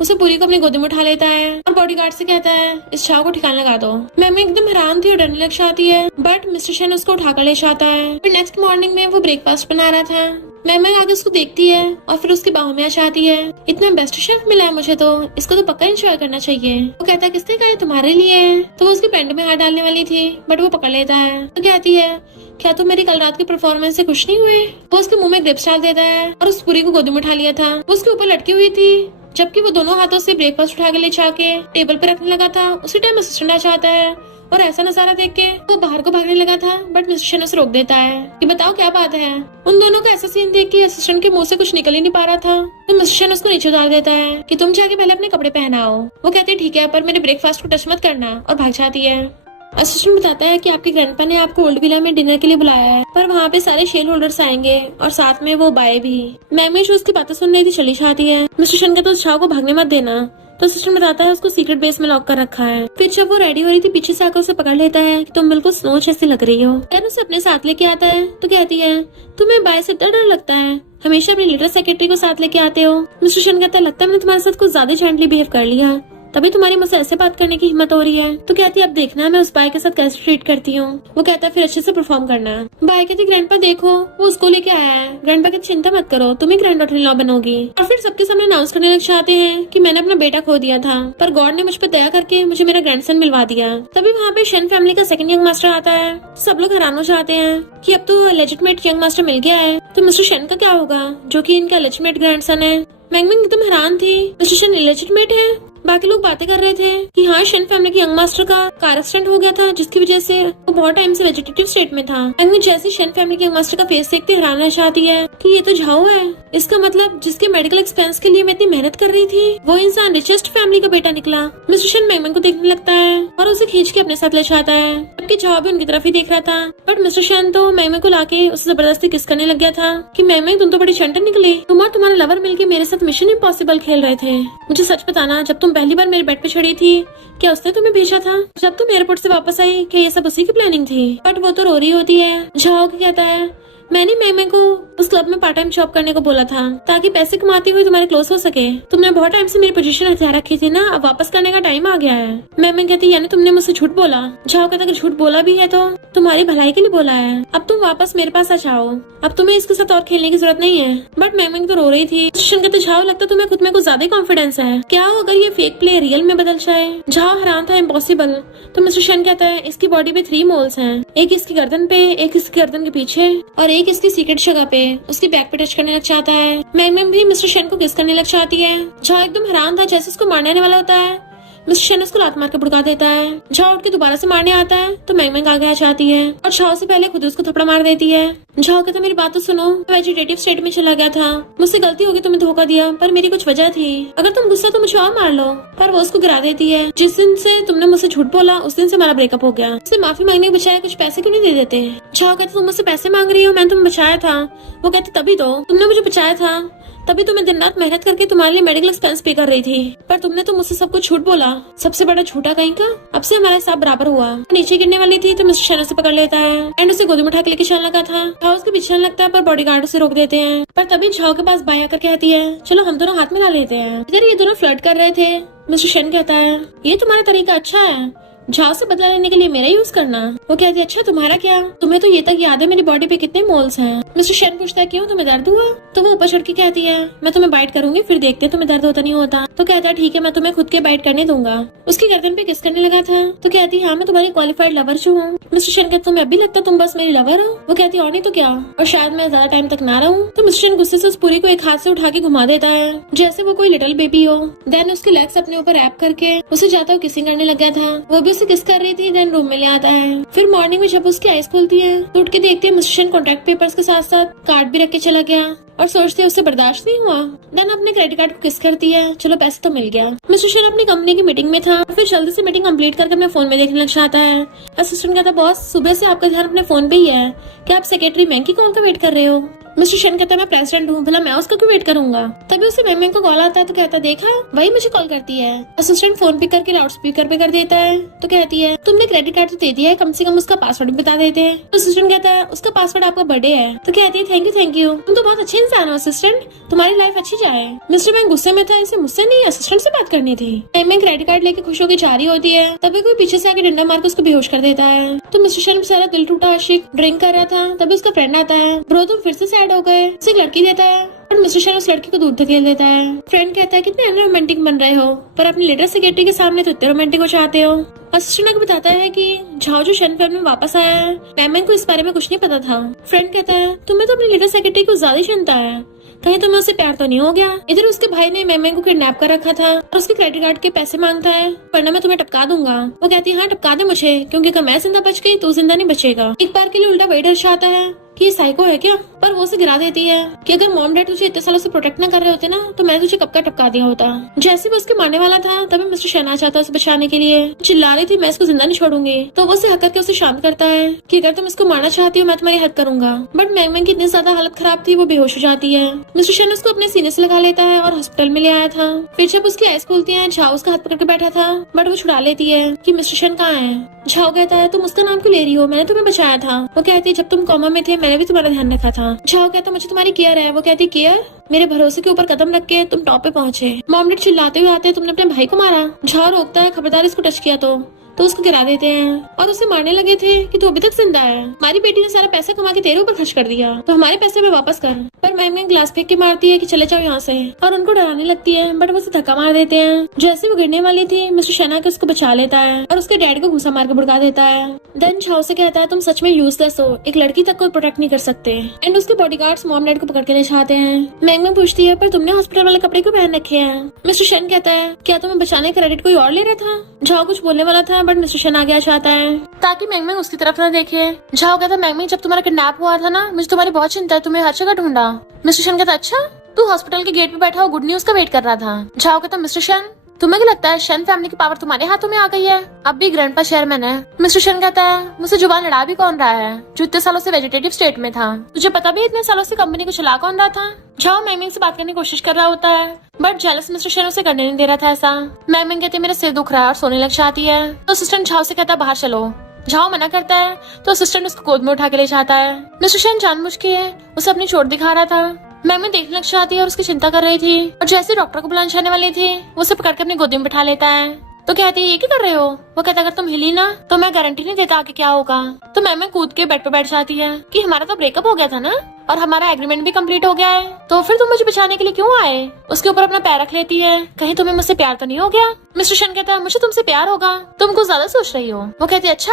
उसे पूरी को अपनी गोदी में उठा लेता है और बॉडीगार्ड से कहता है इस झाओ को ठिकाना लगा दो। मैम एकदम हैरान थी और डरने लग जाती है बट मिस्टर शन उसको उठाकर ले जाता है। फिर नेक्स्ट मॉर्निंग में वो ब्रेकफास्ट बना रहा था। मैम आगे उसको देखती है और फिर उसकी बाहों में आ जाती है। इतना बेस्ट शेफ मिला है मुझे तो इसको तो पक्का एंजॉय करना चाहिए। वो कहता है किसने कहा तुम्हारे लिए? तो वो उसके पैंट में हाथ डालने वाली थी बट वो पकड़ लेता है। तो कहती है क्या तुम मेरी कल रात की परफॉर्मेंस से खुश नहीं हुए? वो उसके मुंह में ग्रिप्स डाल देता है और उस पूरी को गोदी में उठा लिया था। वो उसके ऊपर लटकी हुई थी जबकि वो दोनों हाथों से ब्रेकफास्ट उठा के ले जाके टेबल पे रखने लगा था। उसी टाइम असिस्टेंट आ जाता है और ऐसा नजारा देख के वो बाहर को भागने लगा था बट मिस्टर शन उसे रोक देता है कि बताओ क्या बात है। उन दोनों का ऐसा सीन देख के असिस्टेंट के मुंह से कुछ निकल ही नहीं पा रहा था तो मिस्टर शन उसको नीचे उतार देता है कि तुम जाके पहले अपने कपड़े पहनाओ। वो कहते ठीक है पर मेरे ब्रेकफास्ट को टच मत करना और भाग जाती है। असिस्टेंट बताता है कि आपके ग्रैंडपा ने आपको ओल्ड विला में डिनर के लिए बुलाया है पर वहाँ पे सारे शेयर होल्डर्स आएंगे और साथ में वो बाय भी। मैम उसकी बातें सुन रही थी चली जाती है। मिस्टर शन कहता है झाओ को भागने मत देना तो असिस्टेंट बताता है उसको सीक्रेट बेस में लॉक कर रखा है। फिर जब वो रेडी हो रही थी पीछे से आकर उसे पकड़ लेता है कि तुम बिल्कुल स्नो जैसी लग रही हो। फिर उसे अपने साथ लेके आता है तो कहती है तुम्हें बाय से इतना डर लगता है, हमेशा अपने लीडर सेक्रेटरी को साथ लेके आते हो। मिस्टर शन कहता है लगता है मैंने तुम्हारे साथ कुछ ज्यादा जेंटली बिहेव कर लिया तभी तुम्हारी मुझसे ऐसे बात करने की हिम्मत हो रही है। तो कहती है अब देखना मैं उस बाय के साथ कैसे ट्रीट करती हूँ। वो कहता है फिर अच्छे से परफॉर्म करना। बाय कहती ग्रैंडपा देखो वो उसको लेके आया है। ग्रैंडपा कहती चिंता मत करो तुम ही ग्रैंड डॉटर इन लॉ बनोगी। और फिर सबके सामने अनाउंस करने लग जाते हैं कि मैंने अपना बेटा खो दिया था पर गॉड ने मुझ पर दया करके मुझे मेरा ग्रैंडसन मिलवा दिया। तभी वहाँ पे शन फैमिली का सेकंड यंग मास्टर आता है। सब लोग हैरान हो जाते हैं कि अब तो लेजिटमेट यंग मास्टर मिल गया है तो मिस्टर शन का क्या होगा जो कि इनका लेजिटमेट ग्रैंडसन है। मैंगमिंग एकदम हैरान थी मिस्टर शन इलेजिटिमेट है। बाकी लोग बातें कर रहे थे कि हाँ, शन फैमिली की यंग मास्टर का कार एक्सीडेंट हो गया था, जिसकी वजह से वो बहुत टाइम से वेजिटेटिव स्टेट में था। एंड जैसे शन फैमिली के यंग मास्टर का फेस देखते हैरान रह जाती है कि ये तो झाओ है। इसका मतलब जिसके मेडिकल एक्सपेंस के लिए मैं इतनी मेहनत कर रही थी, वो इंसान रिचेस्ट फैमिली का बेटा निकला। मिस्टर शन मैंगमैन को देखने लगता है और उसे खींच के अपने साथ ले जाता है, जबकि झाओ भी उनकी तरफ ही देख रहा था। बट मिस्टर शन तो मैंगमैन को लाके उसे जबरदस्ती किस करने लग गया था कि मैंगमैन, तुम तो बड़ी शंटर निकली। तुम और तुम्हारे लवर मिलके मेरे साथ मिशन इम्पॉसिबल खेल रहे थे। मुझे सच बताना, जब तुम पहली बार मेरे बेड पे चढ़ी थी, क्या उसने तुम्हें भेजा था? जब तुम एयरपोर्ट से वापस आई, क्या ये सब उसी की प्लानिंग थी? बट वो तो रो रही होती है। झाओ कहता है, मैंने मैमे को उस क्लब में पार्ट टाइम जॉब करने को बोला था ताकि पैसे कमाती हुई तुम्हारे क्लोज हो सके। तुमने बहुत टाइम से मेरी पोजीशन हथियार रखी थी ना, अब वापस करने का टाइम आ गया है। मैमे कहती, यानी तुमने मुझसे झूठ बोला? झाओ कहता, अगर झूठ बोला भी है तो तुम्हारी भलाई के लिए बोला है। अब तुम वापस मेरे पास आ जाओ, अब तुम्हें इसके साथ और खेलने की जरूरत नहीं है। बट मैमे तो रो रही थी। कहते, झाओ लगता तुम्हें खुद में कुछ ज्यादा कॉन्फिडेंस है। क्या हो अगर ये फेक प्ले रियल में बदल जाए? झाओ हैरान था, इम्पॉसिबल। तो मिस्टर शन कहता है, इसकी बॉडी पे 3 मोल्स हैं, एक इसकी गर्दन पे, एक इसकी गर्दन के पीछे और एक इसकी सीक्रेट जगह पे। उसकी बैक पे टच करने लग जाता है। मैंगमैन भी मिस्टर शन को किस करने लग जाती है। झाओ एकदम हैरान था, जैसे उसको मारने वाला होता है। मिस्टर शन उसको लात मार के भड़का देता है। झाओ उठ के दोबारा से मारने आता है तो मैंगमैन आगे आ जाती है और झाओ से पहले खुद उसको थप्पड़ मार देती है। झाओ कहता, मेरी बात तो सुनो, वेजिटेटिव स्टेट में चला गया था, मुझसे गलती होगी, तुम्हें धोखा दिया, पर मेरी कुछ वजह थी। अगर तुम गुस्सा तो मुझे और मार लो। पर वो उसको गिरा देती है। जिस दिन से तुमने मुझसे झूठ बोला, उस दिन से हमारा ब्रेकअप हो गया। उससे माफी मांगने के बजाय कुछ पैसे क्यों नहीं दे देते? झाओ कहता, तुम मुझसे पैसे मांग रही हो, मैंने तुम्हें बचाया था। वो कहती, तभी तो तुमने मुझे बचाया था, तभी तो मैं दिन रात मेहनत करके तुम्हारे लिए मेडिकल एक्सपेंस पे कर रही थी। पर तुमने तो मुझसे सब कुछ झूठ बोला, सबसे बड़ा झूठा कहीं का। अब से हमारा हिसाब बराबर हुआ। नीचे गिरने वाली थी तो मिस्टर शन उसे पकड़ लेता है एंड उसे गोदी में उठा के लेके चलने लगा था। झाओ उसके पीछे लगता है पर बॉडीगार्ड उसे रोक देते हैं। पर तभी झाओ के पास बाई आकर कहती है, चलो हम दोनों हाथ मिला लेते हैं। इधर ये दोनों फ्लर्ट कर रहे थे। मिस्टर शन कहता है, ये तुम्हारा तरीका अच्छा है, झाओ से बदला लेने के लिए मेरा यूज करना। वो कहती है, अच्छा तुम्हारा क्या? तुम्हें तो ये तक याद है मेरी बॉडी पे कितने मोल्स हैं। मिस्टर शन पूछता है, क्यों, तुम्हें दर्द हुआ? तो वो ऊपर चढ़ के कहती है, मैं तुम्हें बाइट करूंगी, फिर देखते तुम्हें दर्द होता नहीं होता। तो कहता है, ठीक है, मैं तुम्हें खुद के बाइट करने दूंगा। उसकी गर्दन पे किस करने लगा था तो कहती है, हाँ मैं तुम्हारी क्वालिफाइड लवर जो हूँ। मिस्टर शन कहता, तुम्हें अभी लगता तुम बस मेरी लवर हो? वो कहती है, और नहीं तो क्या, और शायद मैं ज्यादा टाइम तक ना रहूं। तो मिस्टर शन गुस्से से उस पूरी को एक हाथ से उठा के घुमा देता है जैसे वो कोई लिटिल बेबी हो। देन उसके लेग्स अपने ऊपर रैप करके उसे जाता हुआ किसिंग करने लग गया था। वो भी उसे किस कर रही थी। देन रूम में ले आता है। फिर मॉर्निंग में जब उसकी आईज खुलती है तो उठ के देखते हैं मिस्टर शन कॉन्ट्रैक्ट पेपर्स के साथ साथ कार्ड भी रख के चला गया और सोचते उससे बर्दाश्त नहीं हुआ। देन अपने क्रेडिट कार्ड को किस करती है, चलो पैसे तो मिल गया। मिस्टर शन अपनी कंपनी की मीटिंग में था, फिर जल्दी से मीटिंग कंप्लीट करके अपने फोन में देखने लग जाता है। असिस्टेंट कहता, बॉस सुबह से आपका ध्यान अपने फोन पे ही है, क्या आप सेक्रेटरी मैंग की कॉल का वेट कर रहे हो? मिस्टर शन कहता है, मैं प्रेसिडेंट हूँ, भला मैं उसका क्यों वेट करूंगा? तभी उसे मैम का कॉल आता है तो कहता, देखा वही मुझे कॉल करती है। असिस्टेंट फोन पिक करके लाउड स्पीकर पे कर देता है तो कहती है, तुमने क्रेडिट कार्ड तो दे दिया है, कम से कम उसका पासवर्ड भी बता देते हैं। तो असिस्टेंट कहता है, उसका पासवर्ड आपका बर्थडे है। तो कहती है, थैंक यू, तुम तो बहुत अच्छे इंसान हो असिस्टेंट, तुम्हारी लाइफ अच्छी जाए। मिस्टर मैंग गुस्से में था, इसे मुझसे नहीं असिस्टेंट से बात करनी थी। मैम क्रेडिट कार्ड लेके खुश होकर जा रही होती है, तभी कोई पीछे से आके डंडा मार के उसको बेहोश कर देता है। तो मिस्टर शन बेचारा दिल टूटा आशिक ड्रिंक कर रहा था, तभी उसका फ्रेंड आता है, ब्रो तुम फिर से सैड हो गए, लड़की देता है और मिस्टर शन उस लड़की को दूर धकेल देता है। फ्रेंड कहता है, कितने अनरोमांटिक बन रहे हो, पर अपनी लेटर सेक्रेटरी के सामने तो इतने रोमांटिक हो चाहते हो। असिस्टेंट को बताता है कि झाओ जो शन फैमिली में वापस आया है, मैम को इस बारे में कुछ नहीं पता था। फ्रेंड कहता है, तुम्हें तो अपनी लेटर सेक्रेटरी को ज्यादा चिंता है, कहीं तुम्हें उससे प्यार तो नहीं हो गया? इधर उसके भाई ने मैम को किडनैप कर रखा था और उसके क्रेडिट कार्ड के पैसे मांगता है, वरना मैं तुम्हें टपका दूंगा। वो कहती है, हाँ टपका दे मुझे, क्योंकि अगर मैं जिंदा बच गई तो जिंदा नहीं बचेगा। एक बार के लिए उल्टा वही डर चाहता है कि ये साइको है क्या, पर वो उसे गिरा देती है कि अगर मॉम डैड तुझे इतने सालों से प्रोटेक्ट न कर रहे होते ना तो मैं तुझे कब का टपका दिया होता। जैसे वो उसके मारने वाला था तभी मिस्टर शन आ जाता है उसे बचाने के लिए। चिल्ला रही थी, मैं इसको जिंदा नहीं छोड़ूंगी। तो वो उसे हक करके उसे शांत करता है कि अगर तुम इसको मारना चाहती हो मैं तुम्हारी हद करूंगा। बट मैंग की इतनी ज्यादा हालत खराब थी, वो बेहोश हो जाती है। मिस्टर शन उसको अपने सीने से लगा लेता है और हॉस्पिटल में ले आया था। फिर जब उसकी आईज खुलती है, झाओ उसका हाथ पकड़ के बैठा था, बट वो छुड़ा लेती है कि मिस्टर शन कहाँ है। झाओ कहता है, तुम उसका नाम क्यों ले रही हो, मैंने तुम्हें बचाया था। वो कहती है, जब तुम कोमा में थे मैंने भी तुम्हारा ध्यान रखा था। झाओ कहता, मुझे तुम्हारी केयर है। वो कहती, केयर? मेरे भरोसे के ऊपर कदम रख के तुम टॉप पे पहुंचे। मॉम डैड चिल्लाते हुए आते हैं, तुमने अपने भाई को मारा। झाओ रोकता है, खबरदार इसको टच किया तो तो उसको गिरा देते हैं और उसे मारने लगे थे कि तू अभी तक जिंदा है, हमारी बेटी ने सारा पैसा कमा के तेरे ऊपर खर्च कर दिया, तो हमारे पैसे में वापस कर। पर मैंग ग्लास फेंक के मारती है कि चले जाओ यहाँ से, और उनको डराने लगती है, बट वो उसे धक्का मार देते हैं। जैसे वो गिरने वाली थी, मिस्टर शना के उसको बचा लेता है और उसके डैड को घुसा मार के भड़का देता है। देन झाओ से कहता है तुम सच में यूजलेस हो, एक लड़की तक को प्रोटेक्ट नहीं कर सकते। एंड उसके बॉडीगार्ड्स मॉम डैड को पकड़ के ले जाते हैं। मैंग पूछती है पर तुमने हॉस्पिटल वाले कपड़े क्यों पहन रखे हैं? मिस्टर शन कहता है क्या तुम्हें बचाने का क्रेडिट कोई और ले रहा था? झाओ कुछ बोलने वाला था बट मिस्टर शन आगे आ जाता है ताकि मैंग उसकी तरफ न देखे। झाओ कहता है मैंग जब तुम्हारा किडनैप हुआ था ना, मुझे तुम्हारी बहुत चिंता है, तुम्हें हर जगह ढूंढा। मिस्टर शन कहता अच्छा तू हॉस्पिटल के गेट पे बैठा हो गुड न्यूज का वेट कर रहा था। झाओ कहता मिस्टर शन तुम्हें क्या लगता है शन फैमिली की पावर तुम्हारे हाथों में आ गई है? अब भी ग्रैंडपा चेयरमैन है। मिस्टर शन कहता है मुझसे जुबान लड़ा भी कौन रहा है जो इतने सालों से वेजिटेटिव स्टेट में था? तुझे पता भी इतने सालों से कंपनी को चला कौन रहा था? झाओ मैंग से बात करने की कोशिश कर रहा होता है बट जेलस मिस्टर शन उसे करने नहीं दे रहा था ऐसा। मैंग कहते मेरा सिर दुख रहा है और सोने लग जाती है, तो असिस्टेंट झाओ से कहता बाहर चलो। झाओ मना करता है तो असिस्टेंट उसको गोद में उठा के ले जाता है। मिस्टर शन जानबूझ के उसे अपनी चोट दिखा रहा था। मैम देखने लग जाती है और उसकी चिंता कर रही थी, और जैसे डॉक्टर को बुलाने जाने वाली थी वो उसे पकड़ के अपनी गोदी में बिठा लेता है। तो कहती है ये क्या कर रहे हो? वो कहता अगर तुम हिली ना तो मैं गारंटी नहीं देता आगे क्या होगा। तो मैम कूद के बेड पे बैठ जाती है कि हमारा तो ब्रेकअप हो गया था ना और हमारा एग्रीमेंट भी कंप्लीट हो गया है, तो फिर तुम मुझे बचाने के लिए क्यों आए? उसके ऊपर अपना पैर रख लेती है, कहीं तुम्हें मुझसे प्यार तो नहीं हो गया? मिस्टर शन कहता है मुझे तुमसे प्यार होगा, तुम कुछ ज्यादा सोच रही हो। वो कहती है अच्छा,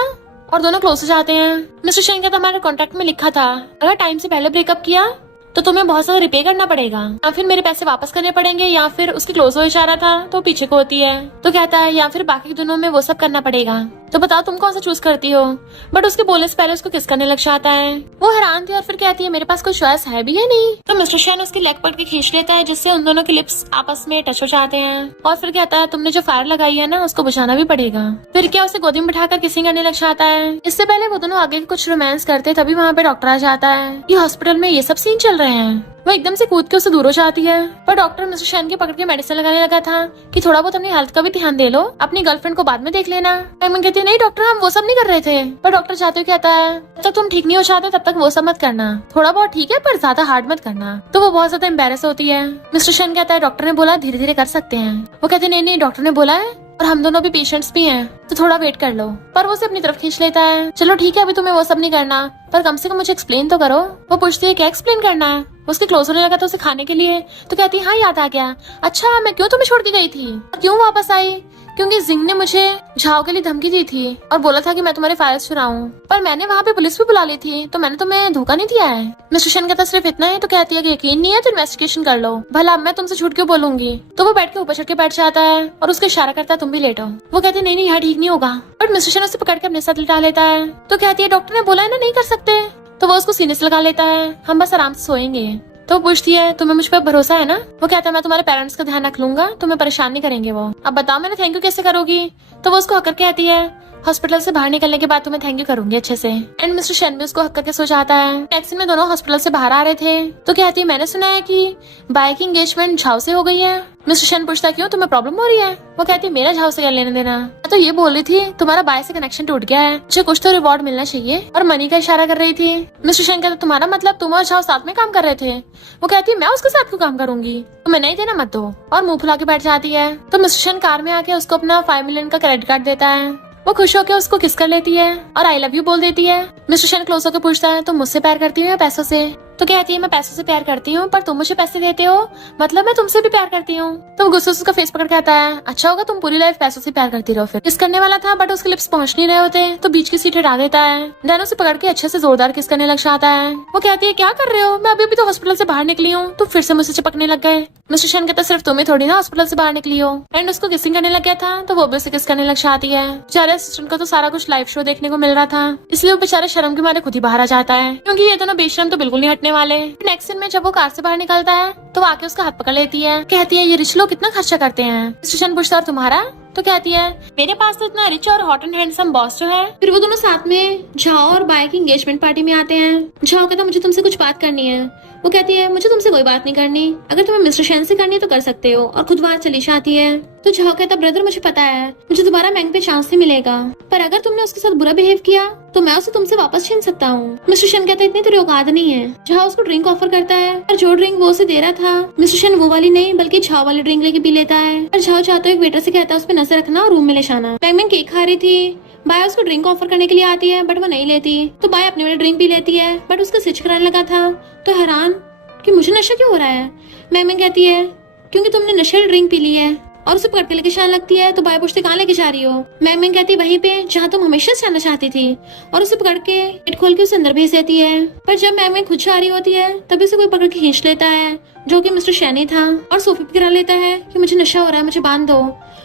और दोनों क्लोज हो जाते हैं। मिस्टर शन कहता हमारे कॉन्ट्रैक्ट में लिखा था अगर टाइम से पहले ब्रेकअप किया तो तुम्हें बहुत सारा रिपे करना पड़ेगा, या फिर मेरे पैसे वापस करने पड़ेंगे, या फिर उसकी क्लोज हो जा रहा था तो पीछे को होती है। तो कहता है या फिर बाकी दिनों में वो सब करना पड़ेगा, तो बताओ तुम कौन सा चूज करती हो? बट उसके बोलने से पहले उसको किस करने लग जाता है। वो हैरान थी और फिर कहती है मेरे पास कोई चॉइस है भी है नहीं। तो मिस्टर शैन उसकी लेग पकड़ के खींच लेता है जिससे उन दोनों के लिप्स आपस में टच हो जाते हैं, और फिर कहता है तुमने जो फायर लगाई है ना उसको बुझाना भी पड़ेगा। फिर क्या उसे गोदी में बिठाकर किसिंग करने लग जाता है। इससे पहले वो दोनों आगे कुछ रोमांस करते तभी वहाँ पे डॉक्टर आ जाता है कि हॉस्पिटल में ये सब सीन चल रहे हैं। वो एकदम से कूद के उसे दूर हो जाती है, पर डॉक्टर मिस्टर शैन के पकड़ के मेडिसिन लगाने लगा था कि थोड़ा बहुत अपनी हेल्थ का भी ध्यान दे लो, अपनी गर्लफ्रेंड को बाद में देख लेना। मैम कहती है नहीं डॉक्टर हम वो सब नहीं कर रहे थे, पर डॉक्टर चाहते कहता है जब तक तुम ठीक नहीं हो जाते तब तक वो सब मत करना, थोड़ा बहुत ठीक है पर ज्यादा हार्ड मत करना। तो वो बहुत ज्यादा एम्बेरस होती है। मिस्टर शैन कहता है डॉक्टर ने बोला धीरे धीरे कर सकते हैं। वो कहते नहीं डॉक्टर ने बोला है और हम दोनों भी पेशेंट्स भी हैं, तो थोड़ा वेट कर लो। पर वो उसे अपनी तरफ खींच लेता है। चलो ठीक है अभी तुम्हें वो सब नहीं करना, पर कम से कम मुझे एक्सप्लेन तो करो। वो पूछती है क्या एक्सप्लेन करना है? उसके क्लोज होने लगा था उसे खाने के लिए, तो कहती है हाँ याद आ गया, अच्छा मैं क्यों तुम्हें छोड़ के गई थी और क्यों वापस आई? क्योंकि जिंग ने मुझे झाओ के लिए धमकी दी थी और बोला था कि मैं तुम्हारे फाइल्स चुराऊं, पर मैंने वहाँ पे पुलिस भी बुला ली थी, तो मैंने तुम्हें धोखा नहीं दिया है। मिस्टर शैन कहता सिर्फ इतना है? तो कहती है कि यकीन नहीं है तो इन्वेस्टिगेशन कर लो, भला अब मैं तुमसे झूठ क्यों बोलूंगी। तो वो बैठ के ऊपर चढ़ के बैठ जाता है और उसको इशारा करता है तुम भी लेटो। वो कहती है नहीं यहाँ ठीक नहीं होगा, बट मिस्टर शैन उसे पकड़ के अपने साथ लिटा लेता है। तो कहती है डॉक्टर ने बोला है ना नहीं कर सकते, तो वो उसको सीने से लगा लेता है, हम बस आराम से सोएंगे। तो पूछती है तुम्हें मुझ पर भरोसा है ना? वो कहता है मैं तुम्हारे पेरेंट्स का ध्यान रख लूंगा, तुम्हें परेशान नहीं करेंगे वो। अब बताओ मैंने थैंक यू कैसे करोगी? तो वो उसको हक करके कहती है हॉस्पिटल से बाहर निकलने के बाद तुम्हें थैंक यू करूंगी अच्छे से। एंड मिस्टर शैन भी उसको हक करके सो जाता है। टैक्सी में दोनों हॉस्पिटल से बाहर आ रहे थे, तो कहती है मैंने सुना है कि बाय की एंगेजमेंट झाओ से हो गई है। मिस्टर शैन पूछता क्यों तुम्हें प्रॉब्लम हो रही है? वो कहती है मेरा झाओ से क्या लेना देना, तो ये बोल रही थी तुम्हारा बाय से कनेक्शन टूट गया है, मुझे कुछ तो रिवॉर्ड मिलना चाहिए, और मनी का इशारा कर रही थी। मिस्टर शैन कहता तुम्हारा मतलब तुम और झाओ साथ में काम कर रहे थे? वो कहती है मैं उसके साथ क्यों काम करूंगी, तुम्हें नहीं देना मत दो, और मुंह फुला के बैठ जाती है। तो मिस्टर शैन कार में आके उसको अपना 5 मिलियन का क्रेडिट कार्ड देता है। वो खुश होकर उसको किस कर लेती है और आई लव यू बोल देती है। मिस्टर शैन क्लोज होकर पूछता है तुम मुझसे प्यार करती हो या पैसों से? तो कहती है मैं पैसों से प्यार करती हूँ, पर तुम मुझे पैसे देते हो, मतलब मैं तुमसे भी प्यार करती हूँ। तो वो गुस्से से उसका फेस पकड़ कहता है अच्छा होगा तुम पूरी लाइफ पैसों से प्यार करती रहो। फिर किस करने वाला था बट उसके लिप्स पहुंच नहीं रहे होते, तो बीच की सीट हटा देता है। डैनो से पकड़ के अच्छे से जोरदार किस करने लग जाता है। वो कहती है क्या कर रहे हो, मैं अभी अभी तो हॉस्पिटल से बाहर निकली हूँ, तो फिर से मुझसे चिपकने लग गए। मिस्टर शैन कहता सिर्फ तुम्हें थोड़ी ना हॉस्पिटल से बाहर निकली हो। एंड उसको किसिंग करने लग गया था, तो वो भी उसे किस करने लग जाती है। बेचारे असिस्टेंट को तो सारा कुछ लाइव शो देखने को मिल रहा था, इसलिए वो बेचारे शर्म के मारे खुद ही बाहर आ जाता है, क्योंकि ये दोनों बेशरम तो बिल्कुल नहीं हटने वाले। नेक्स्ट सीन में जब वो कार से बाहर निकलता है तो आके उसका हाथ पकड़ लेती है, कहती है ये रिच लोग कितना खर्चा करते हैं। मिस्टर शैन पूछता है तुम्हारा? तो कहती है मेरे पास तो इतना रिच और हॉट एंड हैंडसम बॉस जो है। फिर वो दोनों साथ में झाओ और बाय की एंगेजमेंट पार्टी में आते हैं। झाओ कहता मुझे तुमसे कुछ बात करनी है। वो कहती है मुझे तुमसे कोई बात नहीं करनी, अगर तुम्हें मिस्टर शेन से करनी है तो कर सकते हो, और खुद वहाँ चली जाती है। तो झाओ कहता ब्रदर मुझे पता है मुझे दोबारा मैंग पे चांस नहीं मिलेगा, पर अगर तुमने उसके साथ बुरा बिहेव किया तो मैं उसे तुमसे वापस छीन सकता हूँ। मिस्टर शेन कहता है इतनी तेरी औकात नहीं है। झाओ उसको ड्रिंक ऑफर करता है, पर जो ड्रिंक वो उसे दे रहा था मिस्टर शेन वो वाली नहीं बल्कि झाओ वाली ड्रिंक लेके पी लेता है। पर झाओ चाहता है एक वेटर से कहता है उस पर नजर रखना और रूम में ले जाना। मैंग केक खा रही थी, बाय उसको ड्रिंक ऑफर करने के लिए आती है, बट वो नहीं लेती, तो बाय अपने वाली ड्रिंक पी लेती है, बट उसका स्विच कराने लगा था तो हैरान कि मुझे नशा क्यों हो रहा है। मैंग कहती है क्योंकि तुमने नशे ड्रिंक पी ली है, और उसे पकड़ के लेके जाने लगती है। तो बाय पूछते कहाँ लेके जा रही हो। मैंग कहती है वहीं पे जहाँ तुम हमेशा से जाना चाहती थी, और उसे पकड़ के गेट खोल के उसे अंदर भेज देती है। पर जब मैंग खुद जा रही होती है तभी उसे कोई पकड़ के खींच लेता है, जो कि मिस्टर शैनी था, और सोफे पे गिरा लेता है कि मुझे नशा हो रहा है, मुझे बांध दो।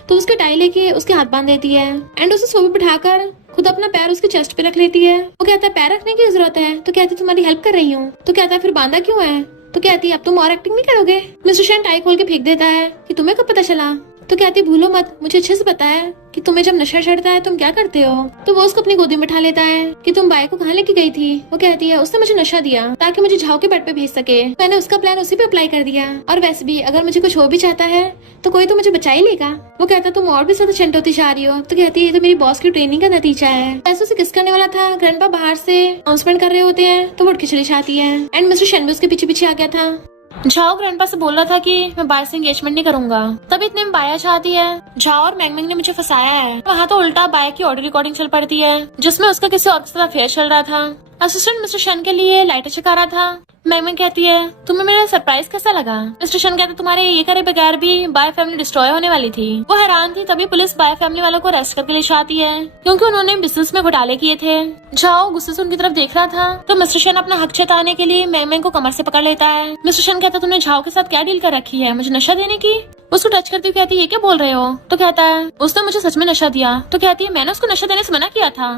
तो उसके टाई लेके उसके हाथ बांध देती है, एंड उसे सोफे पे बिठाकर खुद अपना पैर उसके चेस्ट पे रख लेती है। वो कहता है पैर रखने की जरूरत है, तो कहती तुम्हारी हेल्प कर रही हूँ। तो कहता है फिर बांधा क्यों है। तो कहती है अब तुम और एक्टिंग नहीं करोगे। मिस्टर शैन टाई खोल के फेंक देता है कि तुम्हें कब पता चला। तो कहती भूलो मत, मुझे अच्छे से पता है कि तुम्हें जब नशा चढ़ता है तुम क्या करते हो। तो वो उसको अपनी गोदी में उठा लेता है कि तुम बाय को कहाँ लेके गई थी। वो कहती है उसने मुझे नशा दिया ताकि मुझे झाओ के बेड पे भेज सके, मैंने उसका प्लान उसी पे अप्लाई कर दिया, और वैसे भी अगर मुझे कुछ हो भी चाहता है तो कोई तो मुझे बचा ही लेगा। वो कहता तुम और भी ज्यादा चंट होती जा रही हो। तो कहती है ये तो मेरी बॉस की ट्रेनिंग का नतीजा है। ऐसे उसे किस करने वाला था, ग्रैंडपा बाहर से अनाउंसमेंट कर रहे होते हैं तो वो उठ के चली जाती है, एंड मिस्टर शेन भी उसके पीछे पीछे आ गया था। झाओ ग्रैंडपा से बोल रहा था कि मैं बाय से एंगेजमेंट नहीं करूंगा, तभी इतने में बाया चाहती है झाओ और मैंग ने मुझे फंसाया है। वहाँ तो उल्टा बाय की ऑडियो रिकॉर्डिंग चल पड़ती है जिसमें उसका किसी और के साथ अफेयर चल रहा था। असिस्टेंट मिस्टर शन के लिए लाइटें चका रहा था। मैंग कहती है तुम्हें मेरा सरप्राइज कैसा लगा। मिस्टर शन कहते तुम्हारे ये करे बगैर भी बाय फैमिली डिस्ट्रॉय होने वाली थी। वो हैरान थी, तभी पुलिस बाय फैमिली वालों को अरेस्ट करके ले जाती है क्योंकि उन्होंने बिजनेस में घोटाले किए थे। झाओ गुस्से से उनकी तरफ देख रहा था तो मिस्टर शन अपना हक जताने के लिए मैंग को कमर से पकड़ लेता है। मिस्टर शन कहता तुमने झाओ के साथ क्या डील कर रखी है, मुझे नशा देने की। उसको टच करती हुई कहती है ये क्या बोल रहे हो। तो कहता है उसने मुझे सच में नशा दिया। तो कहती है मैंने उसको नशा देने से मना किया था।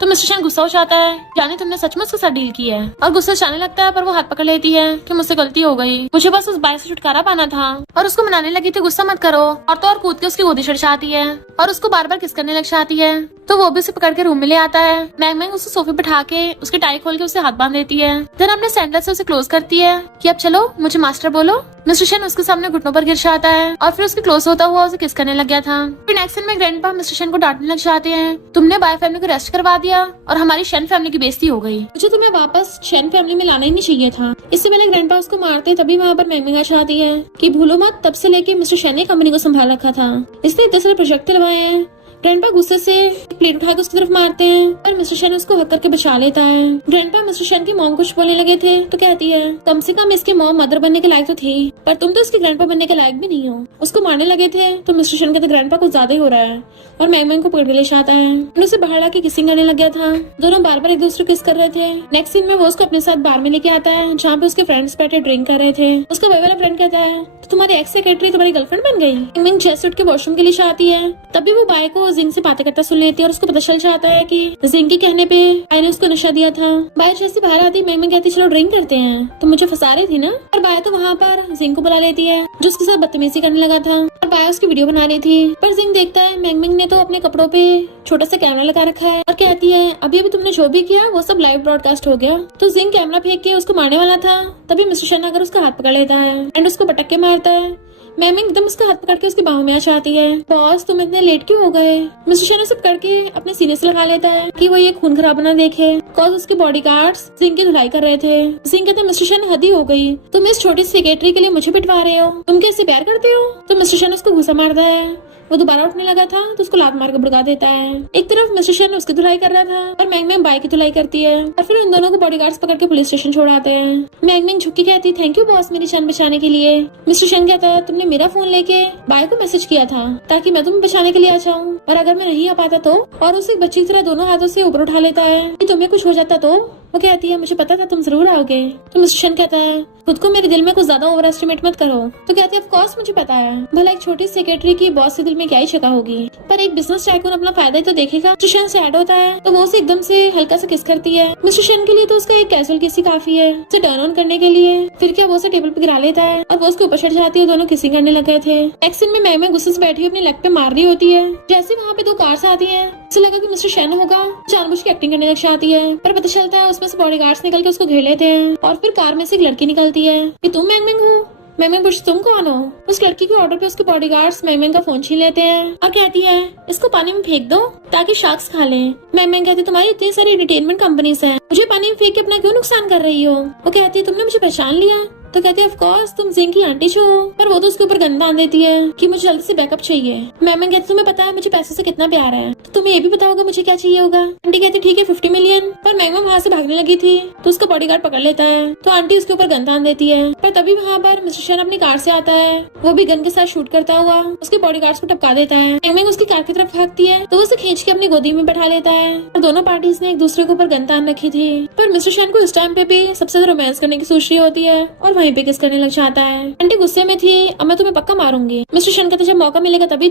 तो मिस्टर शैन गुस्सा हो जाता है यानी तुमने सच में उसके साथ डील की है, और गुस्सा जाने लगता है, पर वो हाथ पकड़ लेती है कि मुझसे गलती हो गई, मुझे बस उस बाय से छुटकारा पाना था, और उसको मनाने लगी थी गुस्सा मत करो, और तो और कूद के उसकी गोदी चढ़ जाती है और उसको बार बार किस करने लग जाती है। तो वो भी उसे पकड़ के रूम में ले आता है। मैंग उसे सोफे बिठा के उसके टाई खोल के उसे हाथ बांध देती है, फिर अपने सैंडल से उसे क्लोज करती है कि अब चलो मुझे मास्टर बोलो। मिस्टर शैन उसके सामने घुटनों पर गिर जाता है और फिर उसके क्लोज होता हुआ उसे किस करने लग गया था। फिर नेक्स्ट सीन में ग्रैंडपा मिस्टर शैन को डांटने लग जाते हैं, तुमने बाय फैमिली को रेस्ट करवा दिया और हमारी शैन फैमिली की बेइज्जती हो गई, मुझे तुम्हें वापस शैन फैमिली में लाना ही नहीं चाहिए था। इससे पहले ग्रैंडपा उसको मारते तभी वहाँ पर मैंग आ जाती है कि भूलो मत तब से लेके मिस्टर शैन ने कंपनी को संभाल रखा था, इसने इतने सारे प्रोजेक्ट लगवाए हैं। ग्रैंडपा गुस्से से प्लेट उठा के उसकी तरफ मारते हैं और मिस्टर शैन उसको हक करके बचा लेता है। ग्रैंडपा मिस्टर शैन की मॉम कुछ बोलने लगे थे तो कहती है कम से कम इसकी मॉम मदर बनने के लायक तो थी, पर तुम तो इसकी ग्रैंडपा बनने के लायक भी नहीं हो। उसको मारने लगे थे तो मिस्टर शैन कहते ग्रैंडपा कुछ ज्यादा ही हो रहा है, और मैंग को पकड़ के ले जाता है, उसे बाहर आके किसिंग करने लग गया था। दोनों बार बार एक दूसरे को किस कर रहे थे। नेक्स्ट सीन में वो उसको अपने साथ बार में लेके आता है जहाँ पे उसके फ्रेंड्स बैठे ड्रिंक कर रहे थे। उसका वही वाला फ्रेंड कहता है तो तुम्हारी एक्स सेक्रेटरी तुम्हारी गर्लफ्रेंड बन गई। मैंग जैसे उठ के वॉशरूम के लिए आती है तभी वो बाय को जिंग से बातें करता सुन लेती है और उसको पता चल जाता है कि जिंग के कहने पे बाय ने उसको नशा दिया था। बाय जैसे बाहर आती मैंग कहती चलो ड्रिंक करते हैं, तो मुझे फंसा रही थी ना। और बाय तो वहाँ पर जिंग को बुला लेती है जो उसके साथ बदतमीजी करने लगा था, और बाय उसकी वीडियो बना रही थी। पर जिंग देखता है मैंग ने तो अपने कपड़ों पे छोटा सा कैमरा लगा रखा है और कहती है अभी अभी तुमने जो भी किया वो सब लाइव ब्रॉडकास्ट हो गया। तो जिंग कैमरा फेंक के उसको मारने वाला था तभी मिस्टर शैन आकर उसका हाथ पकड़ लेता है एंड उसको पटक के मारता है। मैंग एकदम उसका हाथ पकड़ के उसकी बाहों में आ जाती है। बॉस तुम इतने लेट क्यों हो गए। मिस्टर शैन उसे पकड़ के अपने सीने से लगा लेता है कि वो ये खून खराब ना देखे, बिकॉज उसके बॉडीगार्ड्स जिंग की धुलाई कर रहे थे। जिंग कहते मिस्टर शैन हद ही हो गई, तुम इस छोटी सेक्रेटरी के लिए मुझे पिटवा रहे हो, तुम कैसे प्यार करते हो। तो मिस्टर शैन उसको घुसा मारता है। वो दोबारा उठने लगा था तो उसको लात मार के भड़का देता है। एक तरफ मिस्टर शैन उसकी धुलाई कर रहा था और मैंग बाय की धुलाई करती है, और फिर उन दोनों को बॉडीगार्ड्स पकड़ के पुलिस स्टेशन छोड़ आते हैं। मैंग झुक के कहती थैंक यू बॉस मेरी जान बचाने के लिए। मिस्टर शैन कहता है तुमने मेरा फोन लेके बाय को मैसेज किया था ताकि मैं तुम्हें बचाने के लिए आ जाऊँ, और अगर मैं नहीं आ पाता तो। और उसे एक बच्ची की तरह दोनों हाथों से ऊपर उठा लेता है कि तुम्हें कुछ हो जाता तो। वो कहती है मुझे पता था तुम जरूर आओगे। तो मिस्टर शैन कहता है खुद को मेरे दिल में कुछ ज्यादा ओवर एस्टिमेट मत करो। तो कहती है ऑफ कोर्स मुझे पता है, भला एक छोटी सेक्रेटरी की बॉस के दिल में क्या ही जगह होगी, पर एक बिजनेस टाइकून अपना फायदा ही तो देखेगा। मिस्टर शैन सैड होता है तो वो उसे एकदम से हल्का सा किस करती है। मिस्टर शैन के लिए तो उसका एक कैजुअल किस ही काफी है उसे टर्न ऑन करने के लिए। फिर क्या वो उसे टेबल पे गिरा लेता है और वो उसके ऊपर चढ़ जाती है, दोनों किसिंग करने लग गए थे। नेक्स्ट सीन में मैं गुस्से से बैठी अपने लेग पे मार रही होती है। जैसे वहाँ पे दो कार्स आती है उसे लगा कि मिस्टर शैन होगा, जानबूझ के एक्टिंग करने लग जाती है, पर पता चलता है उसमें से बॉडीगार्ड्स निकल के उसको घेर लेते हैं और फिर कार में से एक लड़की निकलती है कि तुम मैंगमैंग हो। मैंगमैंग पूछती तुम कौन हो। उस लड़की के ऑर्डर पे उसके बॉडीगार्ड्स मैंगमैंग का फोन छीन लेते हैं और कहती है इसको पानी में फेंक दो ताकि शार्क्स खा लें। मैंगमैंग कहती तुम्हारी इतनी सारी एंटरटेनमेंट कंपनीज हैं, मुझे पानी में फेंक के अपना क्यों नुकसान कर रही हो। वो कहती है तुमने मुझे पहचान लिया। तो कहती है ऑफ कोर्स तुम जिंग की आंटी जो हो। पर वो तो उसके ऊपर गन बांध देती है कि मुझे जल्दी से बैकअप चाहिए। मैंगमैंग कहती तुम्हें पता है मुझे पैसों से कितना प्यार है, तो तुम्हें ये भी पता होगा मुझे क्या चाहिए होगा। आंटी कहती ठीक है 50 मिलियन। पर मैंगमैंग वहाँ से भागने लगी थी तो उसका बॉडीगार्ड पकड़ लेता है तो आंटी उसके ऊपर गन तान देती है। पर तभी वहाँ पर मिस्टर शन अपनी कार से आता है, वो भी गन के साथ शूट करता हुआ उसके बॉडीगार्ड्स को टपका देता है। मैंगमैंग उसकी कार की तरफ भागती है तो उसे खींच के अपनी गोदी में बैठा लेता है और दोनों पार्टीज ने एक दूसरे के ऊपर गन तान रखी थी। पर मिस्टर शन को इस टाइम पे भी सबसे ज्यादा रोमांस करने की सोच रही होती है और वहीं पे किस करने लग जाता है। आंटी गुस्से में थी अब मैं तुम्हें पक्का मारूंगी। मिस्टर शन कहते जब मौका मिलेगा तभी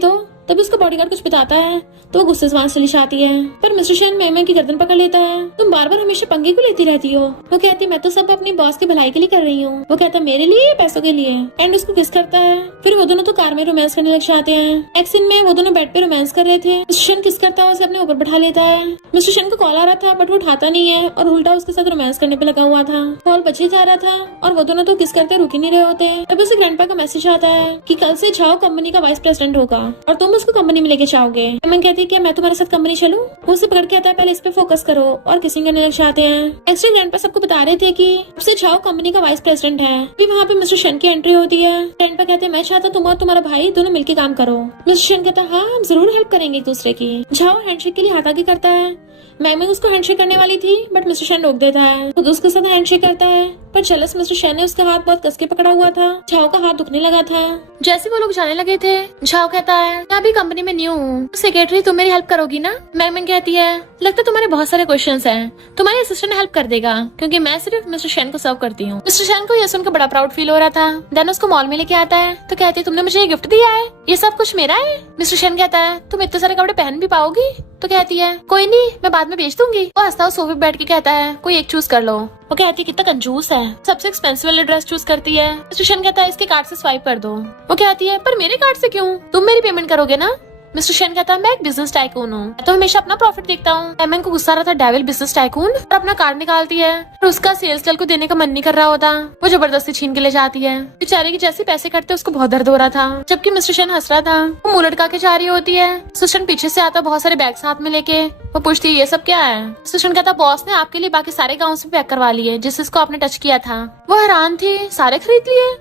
उसका बॉडीगार्ड कुछ बताता है तो वो गुस्से से वहाँ चली जाती है। पर मिस्टर शन मैंगमैंग की गर्दन पकड़ लेता है तुम बार बार हमेशा पंगे को लेती रहती हो। वो कहती मैं तो सब अपनी बॉस की भलाई के लिए कर रही हूँ। वो कहता मेरे लिए या पैसों के लिए। एंड उसको किस करता है। फिर वो दोनों तो कार में रोमांस करने लग जाते हैं। नेक्स्ट सीन में वो दोनों बेड पे रोमांस कर रहे थे। मिस्टर शन किस करता है उसे अपने ऊपर बैठा लेता है। मिस्टर शन को कॉल आ रहा था बट वो उठाता नहीं है और उल्टा उसके साथ रोमांस करने पे लगा हुआ था। कॉल बचे जा रहा था और वो दोनों तो किस करते रुक ही नहीं रहे होते। तब उसे ग्रैंडपा का मैसेज आता है कि कल से झाओ कंपनी का वाइस प्रेसिडेंट होगा और तुम उसको कंपनी में लेके जाओगे। मैं कहती है कि मैं तुम्हारे साथ कंपनी चलूं। वो उसे पकड़ के आता है पहले इस पे फोकस करो और किसिंग करने लग जाते हैं। एक्चुअली ग्रैंडपा सबको बता रहे थे कि अब से झाओ कंपनी का वाइस प्रेसिडेंट है। फिर वहाँ पे मिस्टर शन की एंट्री होती है। ग्रैंडपा कहते हैं मैं चाहता तुम और तुम्हारा भाई दोनों मिलकर काम करो। मिस्टर शन कहता है हाँ हम जरूर हेल्प करेंगे एक दूसरे की। झाओ हैंडशेक के लिए हाथ आगे करता है। मैंगमैंग उसको हैंडशेक करने वाली थी बट मिस्टर शन रोक देता है। खुद उसके साथ हैंडशेक करता है पर जेलस मिस्टर शन ने उसका हाथ बहुत कसके पकड़ा हुआ था। झाओ का हाथ दुखने लगा था। जैसे वो लोग जाने लगे थे झाओ कहता है मैं अभी कंपनी में न्यू हूँ, सेक्रेटरी तुम मेरी हेल्प करोगी ना। मैंगमैंग कहती है लगता तुम्हारे बहुत सारे क्वेश्चंस हैं, तुम्हारे असिस्टेंट हेल्प कर देगा क्योंकि मैं सिर्फ मिस्टर शन को सर्व करती हूँ। मिस्टर शन को यह सुनकर बड़ा प्राउड फील हो रहा था। देन उसको मॉल में लेके आता है तो कहती है तुमने मुझे ये गिफ्ट दिया है, ये सब कुछ मेरा है। मिस्टर शन कहता है तुम इतने सारे कपड़े पहन भी पाओगी। तो कहती है कोई नहीं मैं बाद में बेच दूंगी। वो हंसता हुआ सोफे पे बैठ के कहता है कोई एक चूज कर लो। वो कहती है कितना कंजूस है, सबसे एक्सपेंसिव वाली ड्रेस चूज करती है। मिस्टर शन कहता है इसके कार्ड से स्वाइप कर दो। वो कहती है पर मेरे कार्ड से क्यों, तुम मेरी पेमेंट करोगे ना। मिस्टर शन कहता है मैं एक बिजनेस टाइकून हूँ, मैं तो हमेशा अपना प्रॉफिट देखता हूँ। मैंगमैंग को गुस्सा आ रहा था डेविल बिजनेस टाइकून और अपना कार्ड निकालती है और उसका सेल्स गर्ल को देने का मन नहीं कर रहा होता। वो जबरदस्ती छीन के ले जाती है। बेचारे की जैसे पैसे कटते उसको बहुत दर्द हो रहा था जबकि मिस्टर शन हंस रहा था। वो मुंह लटका के जा रही होती है। मिस्टर शन पीछे से आता बहुत सारे बैग्स हाथ में लेके। वो पूछती है ये सब क्या है। मिस्टर शन कहता बॉस ने आपके लिए बाकी सारे गाँव से पैक करवा लिए जिसको आपने टच किया था। वो हैरान थी सारे खरीद लिए।